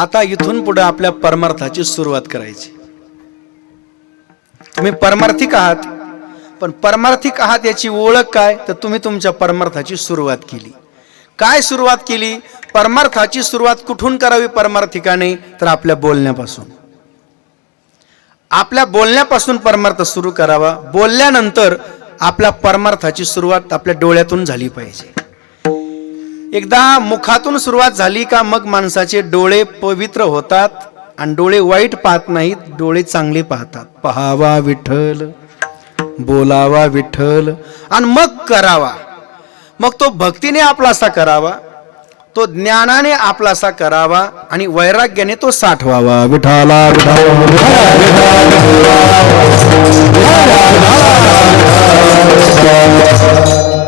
आता इथून पुढे आपल्या परमार्थाची सुरुवात करायची. तुम्ही परमार्थिक आहात, पण परमार्थिक आहात याची ओळख काय? तर तुम्ही तुमच्या परमार्थाची सुरुवात केली. काय सुरुवात केली? परमार्थाची सुरुवात कुठून करावी परमार्थिकाने? तर आपल्या बोलण्यापासून. आपल्या बोलण्यापासून परमार्थ सुरू करावा. बोलल्यानंतर आपल्या परमार्थाची सुरुवात आपल्या डोळ्यातून झाली पाहिजे. एकदा मुखातून सुरुवात झाली का मग माणसाचे डोळे पवित्र होतात आणि डोळे वाईट पाहत नाहीत, डोळे चांगले पाहतात. पहावा विठ्ठल, बोलावा विठ्ठल आणि मग करावा. मग तो भक्तीने आपलासा करावा, तो ज्ञानाने आपलासा करावा आणि वैराग्याने तो साठवावा. विठाला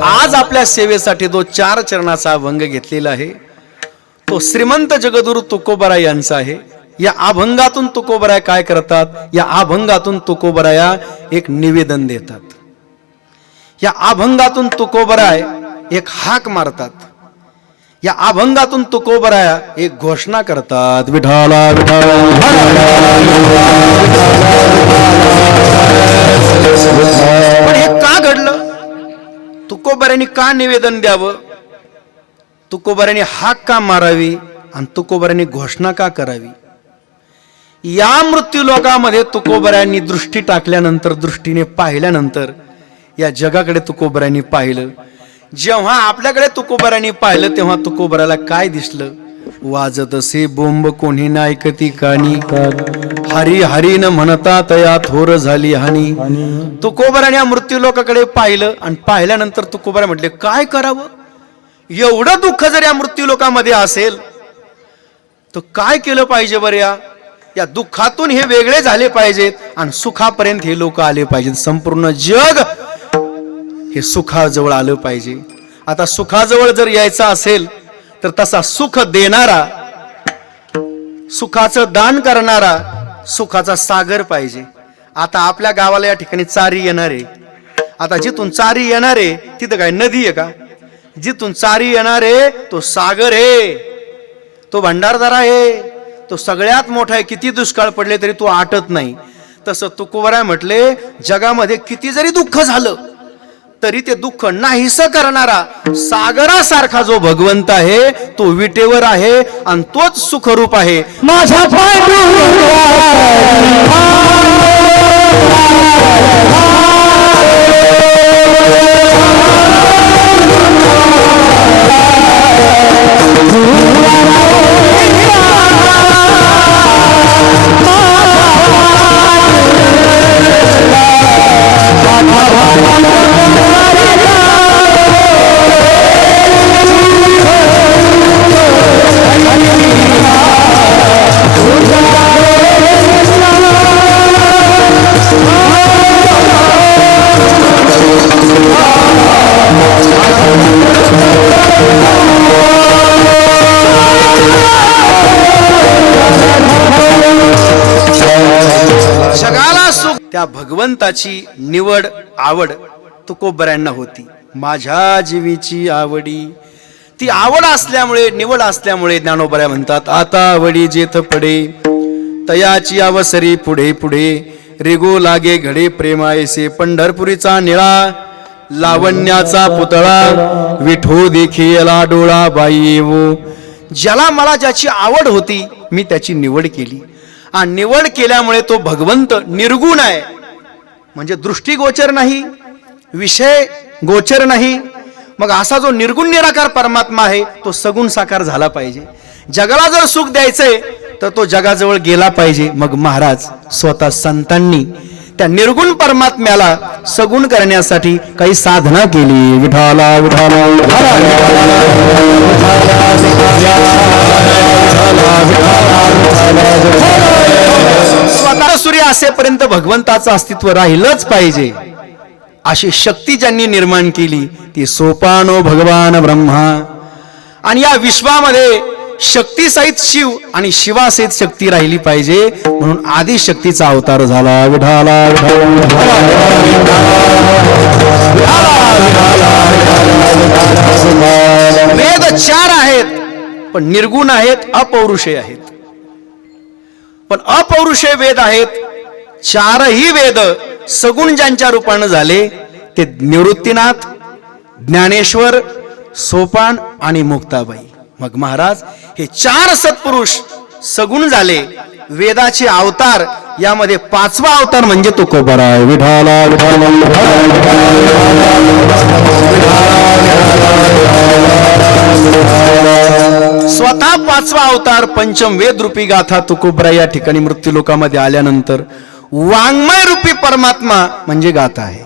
आज आपल्या सेवेसाठी तो 4 चरणाचा अभंग घेतलेला आहे. तो श्रीमंत जगद्गुरु तुकोबराय यांचा आहे. या अभंगातून तुकोबराय काय करतात? या अभंगातून तुकोबराया एक निवेदन देतात. या अभंगातून तुकोबराय एक हाक मारतात. या अभंगातून तुकोबराया एक घोषणा करतात. विठाला पण हे का घडलं? तुकोबरायांनी का निवेदन द्यावं? तुकोबरायांनी हाक का मारावी? आणि तुकोबरायांनी घोषणा का करावी? या मृत्यू लोकामध्ये तुकोबरायांनी दृष्टी टाकल्यानंतर, दृष्टीने पाहिल्यानंतर या जगाकडे तुकोबरायांनी पाहिलं. जेव्हा आपल्याकडे तुकोबरायांनी पाहिलं तेव्हा तुकोबराला काय दिसलं? वाजत असे बोंब कोणी ना ऐकती कानी, हरी हरी न म्हणता तया थोर झाली हानी. तुकोबराने या मृत्यू लोकाकडे पाहिलं आणि पाहिल्यानंतर तुकोबरा म्हटले काय करावं? एवढं दुःख जर या मृत्यू लोकामध्ये असेल तर काय केलं पाहिजे बरं? या दुःखातून हे वेगळे झाले पाहिजेत आणि सुखापर्यंत हे लोक आले पाहिजेत. संपूर्ण जग हे सुखाजवळ आलं पाहिजे. आता सुखाजवळ जर यायचं असेल तर तसा सुख देणारा, सुखाचं दान करणारा, सुखाचा सागर पाहिजे. आता आपल्या गावाला या ठिकाणी चारी येणार आहे. आता जिथून चारी येणार आहे तिथं काय नदी आहे का? जिथून चारी येणार आहे तो सागर आहे, तो भंडारदारा आहे, तो सगळ्यात मोठा आहे. किती दुष्काळ पडले तरी तो आटत नाही. तसं तुकोबराय म्हटले जगामध्ये किती जरी दुःख झालं तरी ते दुःख नाहीसं करणारा सागरासारखा जो भगवंत आहे तो विटेवर आहे आणि तोच सुखरूप आहे. माझा जगाला सुख त्या भगवंताची निवड आवड तुकोबरायांना होती. माझ्या जीवीची आवडी, ती आवड असल्यामुळे, निवड असल्यामुळे ज्ञानोबराय म्हणतात आता आवडी जेथ पडे तयाची अवसरी पुढे पुढे रेगो लागे घडे प्रेमायसे पंढरपुरीचा निळा लावण्याचा पुतळा विठो देखीला डोळा बाई येवो. ज्याला मला ज्याची आवड होती मी त्याची निवड केली आणि निवड केल्यामुळे तो भगवंत निर्गुण आहे, म्हणजे दृष्टीगोचर नाही, विषय गोचर नाही. मग असा जो निर्गुण निराकार परमात्मा आहे तो सगुण साकार झाला पाहिजे. जगाला जर सुख द्यायचंय तर तो जगाजवळ गेला पाहिजे. मग महाराज स्वतः संतांनी त्या निर्गुण परमात्म्याला सगुण करण्यासाठी काही साधना केली. विठाला विठाला स्वतः सूर्य असेपर्यंत भगवंताचं अस्तित्व राहिलंच पाहिजे अशी शक्ती ज्यांनी निर्माण केली ती सोपानो भगवान ब्रह्मा. आणि या विश्वामध्ये शक्ती सहित शिव आणि शिवासहित शक्ती राहिली पाहिजे म्हणून आदि शक्तीचा अवतार झाला. विठाला वेद 4 आहेत पण निर्गुण आहेत, अपौरुषेय आहेत. पण अपौरुषेय वेद आहेत. चारही वेद सगुण ज्यांच्या रूपानं झाले ते निवृत्तीनाथ, ज्ञानेश्वर, सोपान आणि मुक्ताबाई. मग महाराज हे चार सत्पुरुष सगुण झाले, वेदाचे अवतार. यामध्ये पाचवा अवतार म्हणजे तुकोबराय. विठाला स्वतः पाचवा अवतार पंचम वेद रूपी गाथा तुकोबरा या ठिकाणी मृत्यू लोकामध्ये आल्यानंतर वाङ्मय रूपी परमात्मा म्हणजे गाथा आहे.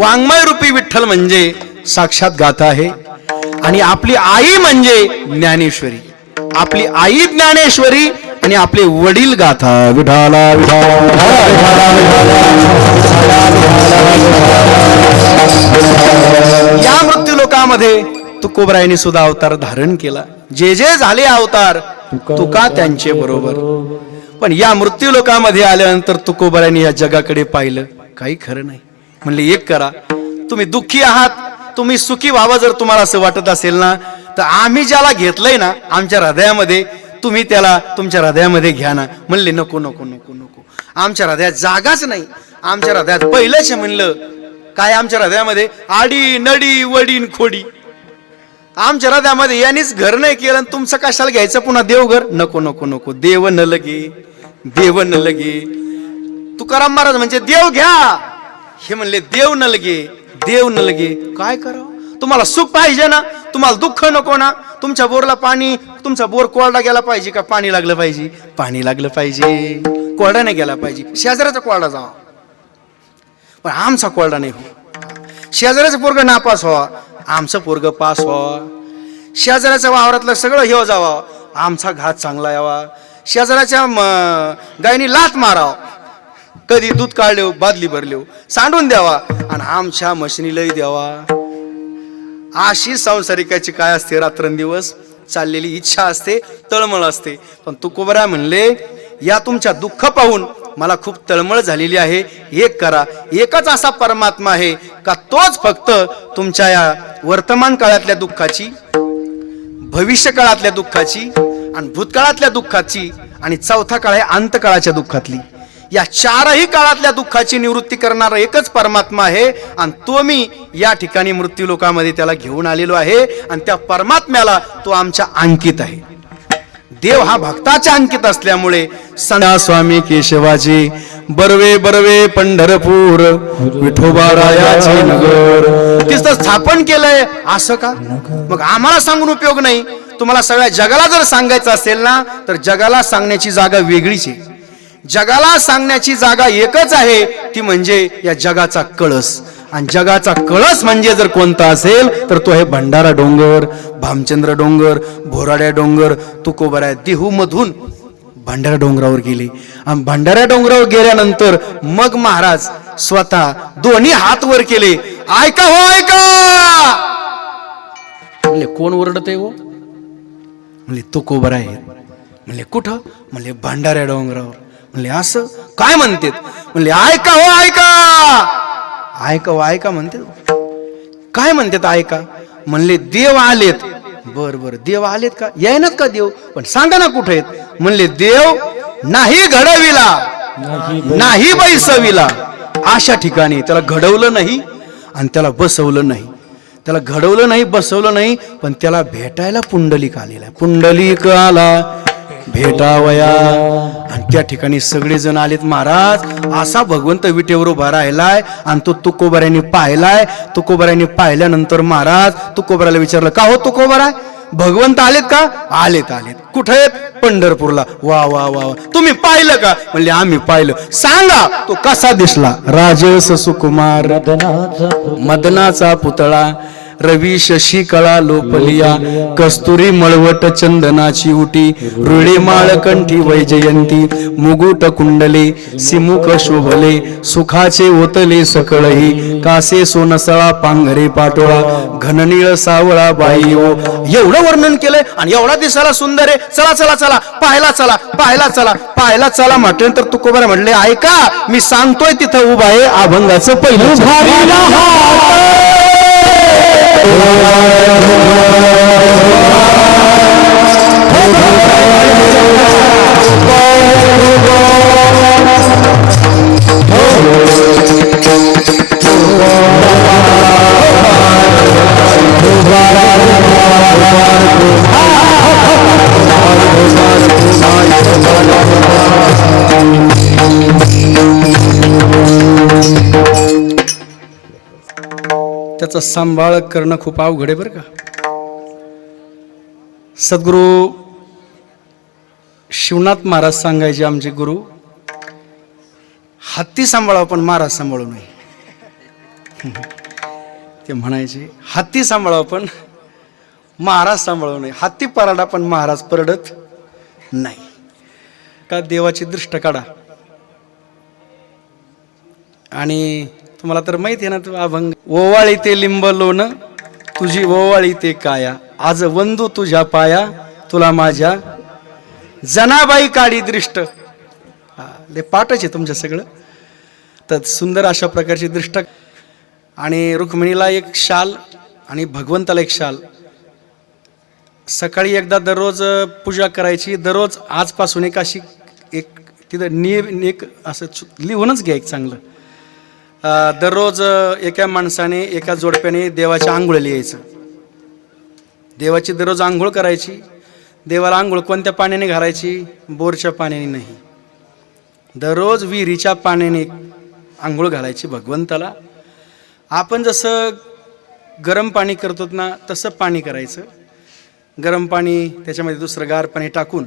वाङ्मय रूपी विठ्ठल म्हणजे साक्षात गाथा आहे. आणि आपली आई म्हणजे ज्ञानेश्वरी. आपली आई ज्ञानेश्वरी आणि आपले वडील गाथा. विठाला या मृत्यू लोकामध्ये तुकोबरायांनी सुद्धा अवतार धारण केला. जे जे झाले अवतार तुका त्यांचे बरोबर. पण या मृत्यू लोकामध्ये आल्यानंतर तुकोबरायांनी या जगाकडे पाहिलं, काही खरं नाही. म्हणले एक करा, तुम्ही दुःखी आहात, तुम्ही सुखी व्हावं जर तुम्हाला असं वाटत असेल ना, तर आम्ही ज्याला घेतलंय ना आमच्या हृदयामध्ये, तुम्ही त्याला तुमच्या हृदयामध्ये घ्या ना. म्हणले नको नको नको नको, आमच्या हृदयात जागाच नाही. आमच्या हृदयात पहिलंच म्हणलं काय, आमच्या हृदयामध्ये आडी नडी वडीन खोडी. आमच्या हृदयामध्ये यांनीच घर नाही केलं, तुमचं कशाला घ्यायचं पुन्हा देवघर. नको नको नको, देव न लगे, देव न लगे. तुकाराम महाराज म्हणजे देव घ्या, हे म्हणले देव न लगे, देव न लगे. काय करावं, तुम्हाला सुख पाहिजे ना, तुम्हाला दुःख नको ना. तुमच्या बोरला पाणी, तुमचा बोर कोरडा गेला पाहिजे का पाणी लागलं पाहिजे? पाणी लागलं पाहिजे, कोरडा नाही गेला पाहिजे. शेजाऱ्याचा कोरडा जावा, पण आमचा कोरडा नाही हो. शेजाऱ्याचं पोरग नापास व्हावा, आमचं पोरग पास व्हावा. शेजाऱ्याच्या वावरातलं सगळं हे जावा, आमचा घात चांगला यावा. शेजाऱ्याच्या गायनी लात माराव, कधी दूध काढले बादली भरले सांडून द्यावा, आणि आमच्या मशिनीलाही द्यावा. अशी संसारिकाची काय असते, रात्रंदिवस चाललेली इच्छा असते, तळमळ असते. पण तुकोबरा म्हणले या तुमच्या दुःख पाहून मला खूप तळमळ झालेली आहे. एक करा, एकच असा परमात्मा आहे का तोच फक्त तुमच्या या वर्तमान काळातल्या दुःखाची, भविष्य काळातल्या दुःखाची आणि भूतकाळातल्या दुःखाची आणि चौथा काळ आहे अंतकाळाच्या दुःखातली. या चारही काळातल्या दुःखाची निवृत्ती करणारा एकच परमात्मा आहे. आणि तो मी या ठिकाणी मृत्यू लोकामध्ये त्याला घेऊन आलेलो आहे. आणि त्या परमात्म्याला तो आमच्या अंकित आहे. देव हा भक्ताच्या अंकित असल्यामुळे संध्या स्वामी केशवाजी बरवे बरवे पंढरपूर विठोबारायाचे नगर तिथं स्थापन केलंय. असं का? मग आम्हाला सांगून उपयोग नाही. तुम्हाला सगळ्या जगाला जर सांगायचं असेल ना, तर जगाला सांगण्याची जागा वेगळीच आहे. जगाला सांगण्याची जागा एकच आहे, ती म्हणजे या जगाचा कळस. आणि जगाचा कळस म्हणजे जर कोणता असेल तर तो आहे भंडारा डोंगर, भामचंद्र डोंगर, भोराड्या डोंगर. तुकोबरा देहू मधून भंडारा डोंगरावर गेले. आणि भंडारा डोंगरावर गेल्यानंतर मग महाराज स्वतः दोन्ही हात वर केले. ऐका हो ऐका. म्हणले कोण ओरडत आहे हो? म्हणले तुकोबरा आहे. म्हणले कुठं? म्हणले भंडारा डोंगरावर. म्हणले असं काय म्हणते? म्हणले ऐका हो ऐका. ऐका हो ऐका म्हणते. काय म्हणतात ऐका? म्हणले देव आलेत. बर बर, देव आलेत का? येईनात का देव? पण सांगा ना कुठे आहेत? म्हणले देव नाही घडविला नाही बैसविला. अशा ठिकाणी त्याला घडवलं नाही आणि त्याला बसवलं नाही. त्याला घडवलं नाही, बसवलं नाही, पण त्याला भेटायला पुंडलिक आलेला आहे. पुंडलिक आला भेटावया. आणि त्या ठिकाणी सगळेजण आलेत. महाराज असा भगवंत विटेवर उभा राहिलाय आणि तो तुकोबऱ्याने पाहिलाय. तुकोबऱ्याने पाहिल्यानंतर महाराज तुकोबऱ्याला विचारलं, का हो तुकोबरा, भगवंत आलेत का? आलेत आलेत. कुठे आहेत? पंढरपूरला. वा वा वा, तुम्ही पाहिलं का? म्हणले आम्ही पाहिलं. सांगा तो कसा दिसला? राजस सुकुमार, मदनाचा पुतळा, रवी शशी कळा लोपलिया, कस्तुरी मळवट चंदनाची उटी, रुळे माळ कंठी वैजयंती, मुगुट कुंडले सिमुख शोभले, सुखाचे ओतले सकळही, कासे सोनसळा पांघरे पाटोळा, घननीळ सावळा बाई ओ. एवढं वर्णन केलंय आणि एवढा दिसायला सुंदर आहे. चला चला चला पाहायला चला, पाहायला चला, पाहायला चला म्हटल्यानंतर तुकोबरा म्हणले ऐका, मी सांगतोय तिथं उभा आहे अभंगाचं पहिलं. याचा सांभाळ करणं खूप अवघड आहे बरं का. सद्गुरू शिवनाथ महाराज सांगायचे, आमचे गुरु, हत्ती सांभाळावं पण महाराज सांभाळू नये. ते म्हणायचे हत्ती सांभाळावं पण महाराज सांभाळू नये. हत्ती परडा पण महाराज परडत नाही. का देवाची दृष्ट काढा. आणि तुम्हाला तर माहिती आहे ना, तो अभंग, ओवाळी ते लिंब लोण तुझी ओवाळी ते काया, आज वंदू तुझ्या पाया तुला माझ्या जनाबाई काढी दृष्ट. ते पाठच आहे तुमच्या सगळं. तर सुंदर अशा प्रकारची दृष्ट. आणि रुक्मिणीला एक शाल आणि भगवंताला एक शाल. सकाळी एकदा दररोज पूजा करायची. दररोज आजपासून एक अशी एक तिथं एक असं लिहूनच घ्या एक चांगलं. दररोज एका माणसाने एका जोडप्याने देवाच्या आंघोळीला यायचं. देवाची दररोज आंघोळ करायची. देवाला आंघोळ कोणत्या पाण्याने घालायची? बोरच्या पाण्याने नाही, दररोज विहिरीच्या पाण्याने आंघोळ घालायची भगवंताला. आपण जसं गरम पाणी करतो ना तसं पाणी करायचं. गरम पाणी, त्याच्यामध्ये दुसरं गार पाणी टाकून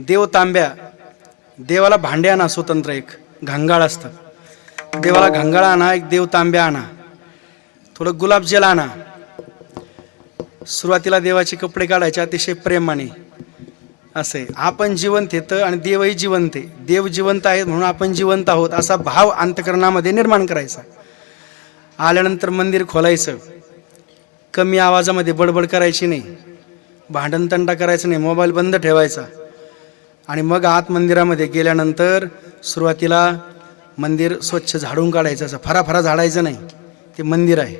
देव तांब्या, देवाला भांडे आणा स्वतंत्र, एक घांगाळ असतं, देवाला घांगाळ आणा, एक देव तांब्या आणा, थोडं गुलाबजल आणा. सुरुवातीला देवाचे कपडे काढायचे अतिशय प्रेमाने. असे आपण जिवंत येतं आणि देवही जिवंत आहे. देव जिवंत आहेत म्हणून आपण जिवंत आहोत असा भाव अंतकरणामध्ये निर्माण करायचा. आल्यानंतर मंदिर खोलायचं. कमी आवाजामध्ये बडबड करायची नाही, भांडण तंटा करायचं नाही, मोबाईल बंद ठेवायचा. आणि मग आत मंदिरामध्ये गेल्यानंतर सुरुवातीला मंदिर स्वच्छ झाडून काढायचं. असं फराफरा झाडायचं नाही, ते मंदिर आहे.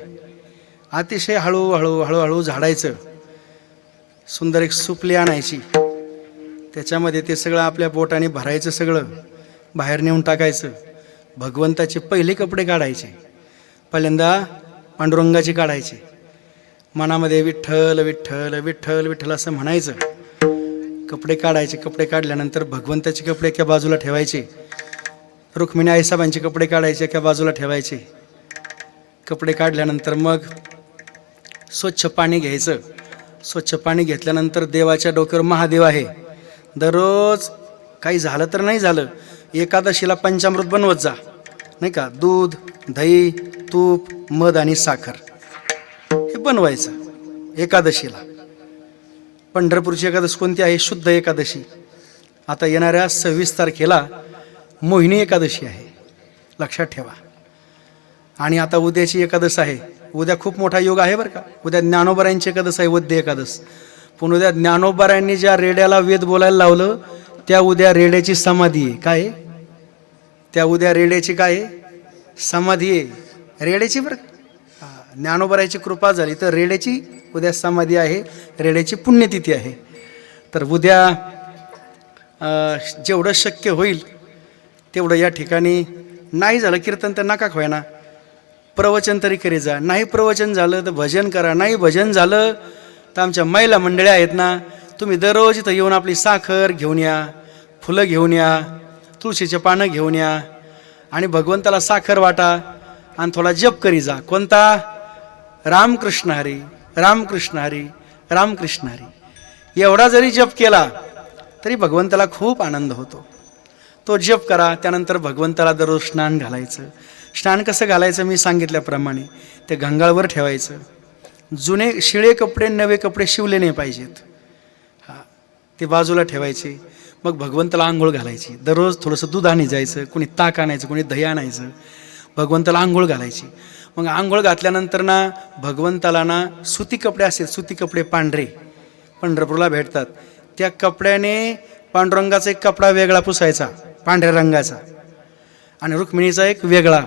अतिशय हळूहळू हळूहळू झाडायचं. सुंदर एक सुपली आणायची, त्याच्यामध्ये ते सगळं आपल्या बोटाने भरायचं, सगळं बाहेर नेऊन टाकायचं. भगवंताचे पहिले कपडे काढायचे. पहिल्यांदा पांडुरंगाचे काढायचे. मनामध्ये विठ्ठल विठ्ठल विठ्ठल विठ्ठल असं म्हणायचं. कपडे काढायचे. कपडे काढल्यानंतर भगवंताचे कपडे एका बाजूला ठेवायचे. रुक्मिणी आईसाहेबांचे कपडे काढायचे, एका बाजूला ठेवायचे. कपडे काढल्यानंतर मग स्वच्छ पाणी घ्यायचं. स्वच्छ पाणी घेतल्यानंतर देवाच्या डोक्यावर महादेव आहे. दररोज काही झालं तर नाही झालं, एकादशीला पंचामृत बनवत जा, नाही का, दूध, दही, तूप, मध आणि साखर हे बनवायचं एकादशीला. पंढरपूरची एकादशी कोणती आहे? शुद्ध एकादशी. आता येणाऱ्या 26 तारखेला मोहिनी एकादशी आहे, लक्षात ठेवा. आणि आता उद्याची एकादश आहे. उद्या खूप मोठा योग आहे बरं का. उद्या ज्ञानोबारायांची एकादश आहे, वद्य एकादश. पण उद्या ज्ञानोबारायांनी ज्या रेड्याला वेद बोलायला लावलं त्या उद्या रेड्याची समाधी आहे. काय? त्या उद्या रेड्याची काय आहे? समाधी आहे रेड्याची बरं. ज्ञानोबारायांची कृपा झाली तर रेड्याची उद्या समाधी आहे, रेड्याची पुण्यतिथी आहे. तर उद्या जेवढं शक्य होईल तेवढं या ठिकाणी, नाही झालं कीर्तन तर नका खोयना, प्रवचन तरी करी जा. नाही प्रवचन झालं तर भजन करा. नाही भजन झालं तर आमच्या महिला मंडळ्या आहेत ना, तुम्ही दररोज इथं येऊन आपली साखर घेऊन या, फुलं घेऊन या, तुळशीचे पानं घेऊन या आणि भगवंताला साखर वाटा आणि थोडा जप करी जा. कोणता? रामकृष्ण हरी रामकृष्ण हरी रामकृष्ण हरी. एवढा जरी जप केला तरी भगवंताला खूप आनंद होतो. तो जप करा. त्यानंतर भगवंताला दररोज स्नान घालायचं. स्नान कसं घालायचं मी सांगितल्याप्रमाणे ते गंगाळवर ठेवायचं. जुने शिळे कपडे नवे कपडे शिवले नाही पाहिजेत, ते बाजूला ठेवायचे. मग भगवंताला आंघोळ घालायची. दररोज थोडंसं दूध आणायचं जायचं, कोणी ताक आणायचं, कोणी दही आणायचं, भगवंताला आंघोळ घालायची. मग आंघोळ घातल्यानंतर ना भगवंताला ना सुती कपडे असतील, सुती कपडे पांढरे पंढरपूरला भेटतात, त्या कपड्याने पांडुरंगाचा एक कपडा वेगळा पुसायचा पांढऱ्या रंगाचा आणि रुक्मिणीचा एक वेगळा.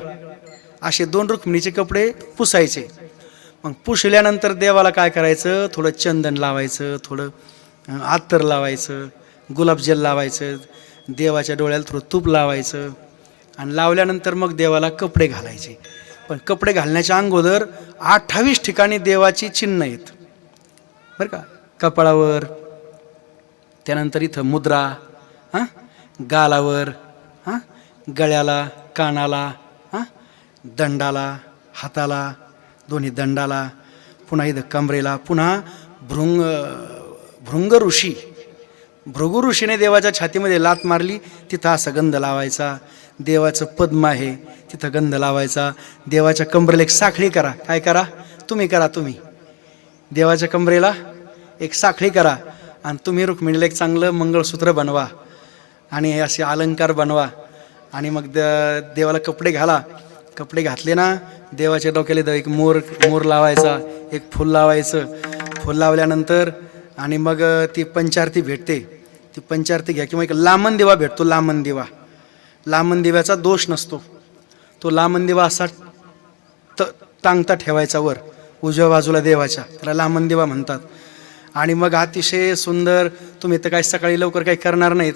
असे 2 रुक्मिणीचे कपडे पुसायचे. मग पुसल्यानंतर देवाला काय करायचं? थोडं चंदन लावायचं, थोडं अत्तर लावायचं, गुलाबजल लावायचं, देवाच्या डोळ्याला थोडं तूप लावायचं आणि लावल्यानंतर मग देवाला कपडे घालायचे. पण कपडे घालण्याच्या अगोदर 28 ठिकाणी देवाची चिन्ह आहेत बरं का, कपाळावर, त्यानंतर इथं मुद्रा, गालावर, गळ्याला, कानाला, दंडाला, हाताला, दोन्ही दंडाला, पुन्हा इथं कमरेला, पुन्हा भृंग ऋषी, भृगु ऋषीने देवाच्या छातीमध्ये लात मारली, तिथं असा गंध लावायचा. देवाचं पद्म आहे तिथं गंध लावायचा. देवाच्या कमरेला एक साखळी करा. काय करा? तुम्ही करा. तुम्ही देवाच्या कमरेला एक साखळी करा आणि तुम्ही रुक्मिणीला एक चांगलं मंगळसूत्र बनवा आणि असे अलंकार बनवा आणि मग देवाला कपडे घाला. कपडे घातले ना, देवाच्या डोक्याला एक मोर लावायचा, एक फूल लावायचं. फूल लावल्यानंतर आणि मग ती पंचारती भेटते. ती पंचारती घ्या किंवा एक लामण दिवा भेटतो. लामण दिवा, लामण दिव्याचा दोष नसतो. तो लामण दिवा असा टांगता ठेवायचा वर उजव्या बाजूला देवाच्या, त्याला लामण दिवा म्हणतात. आणि मग अतिशय सुंदर, तुम्ही तर काही सकाळी लवकर काही करणार नाहीत,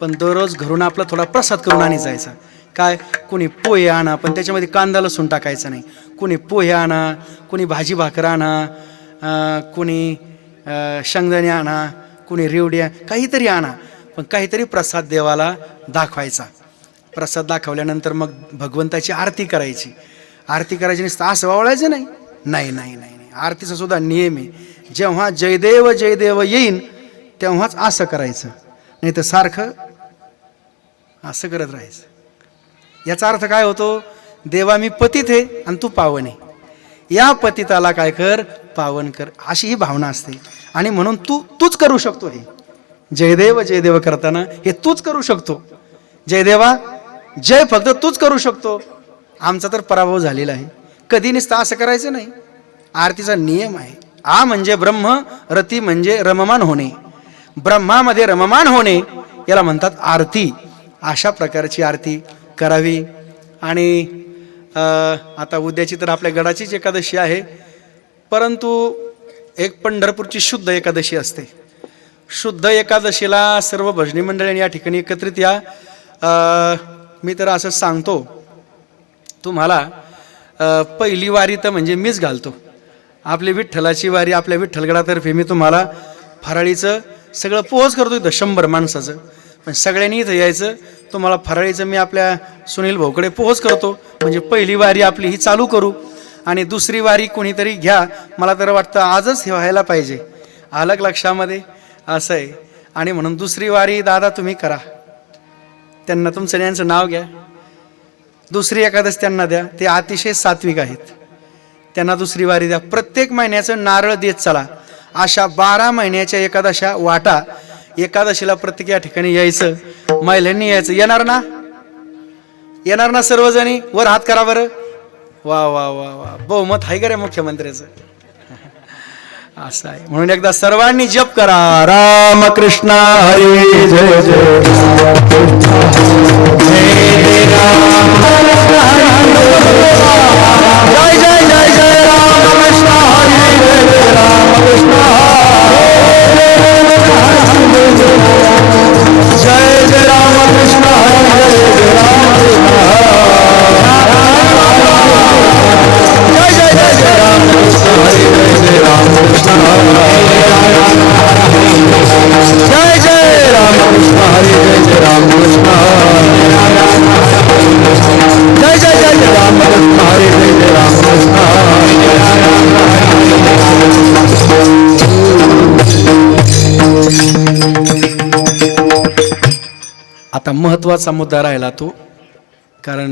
पण दररोज घरून आपला थोडा प्रसाद करून आणि जायचा. काय? कुणी पोहे आणा, पण त्याच्यामध्ये कांदा लसूण टाकायचं नाही. कुणी पोहे आणा, कुणी भाजी भाकर आणा, कुणी शेंगदाणे आणा, कुणी रेवड्या, काहीतरी आणा, पण काहीतरी प्रसाद देवाला दाखवायचा. प्रसाद दाखवल्यानंतर मग भगवंताची आरती करायची. आरती करायची नसतं असं वावळायचं नाही. नाही नाही नाही नाही, आरतीचा सुद्धा नियम आहे. जेव्हा जयदेव जयदेव येईन तेव्हाच असं करायचं, नाही तर सारखं असं करत राहायचं. याचा अर्थ काय होतो? देवा मी पतित आहे आणि तू पावन आहे, या पतिताला काय कर? पावन कर, अशी ही भावना असते. आणि म्हणून तूच करू शकतो. हे जयदेव जयदेव करताना हे तूच करू शकतो. जयदेवा जय फक्त तूच करू शकतो. आमचा तर पराभव झालेला आहे. कधी नसतं असं करायचं नाही. आरतीचा नियम आहे. आ म्हणजे ब्रह्म, रती म्हणजे रममान होणे. ब्रह्मामध्ये रममान होणे याला म्हणतात आरती. अशा प्रकारची आरती करावी. आणि आता उद्याची तर आपल्या गडाचीच एकादशी आहे, परंतु एक पंढरपूरची शुद्ध एकादशी असते. शुद्ध एकादशीला सर्व भजनी मंडळींनी या ठिकाणी एकत्रित या. मी तर असं सांगतो तुम्हाला, पहिली वारी तर म्हणजे मीच घालतो. आपली विठ्ठलाची वारी आपल्या विठ्ठलगडातर्फे मी तुम्हाला फराळीचं सगळं पोहोच करतो इथं 100 माणसाचं. पण सगळ्यांनी इथं यायचं. तुम्हाला फराळीचं मी आपल्या सुनील भाऊकडे पोहोच करतो. म्हणजे पहिली वारी आपली ही चालू करू आणि दुसरी वारी कोणीतरी घ्या. मला तर वाटतं आजच हे व्हायला पाहिजे. आलं लक्षामध्ये? असं आहे. आणि म्हणून दुसरी वारी दादा तुम्ही करा. त्यांना तुमचं यांचं नाव घ्या. दुसरी एकादश त्यांना द्या. ते अतिशय सात्विक आहेत. त्यांना दुसरी वारी द्या. प्रत्येक महिन्याचं नारळ देत चला. अशा 12 महिन्याच्या एकादशा वाटा. एकादशीला प्रत्येक या ठिकाणी यायचं. महिलांनी यायचं. येणार ना? येणार ना सर्वजणी? वर हात करा बरं. वा वा वा वा, बहुमत आहे का रे मुख्यमंत्र्याचं? असं आहे. म्हणून एकदा सर्वांनी जप करा. राम कृष्ण हरी जय जय जय जय जय जय राम कृष्ण हरी जय जय राम कृष्ण जय जय राम कृष्ण हरी जय जय राम कृष्ण जय जय जय राम कृष्ण हरी जय जय राम कृष्ण जय जय राम कृष्ण हरी जय जय राम कृष्ण जय जय जय जय राम कृष्ण हरी जय जय राम कृष्ण. आता महत्वाचा मुद्दा राहिला तो, कारण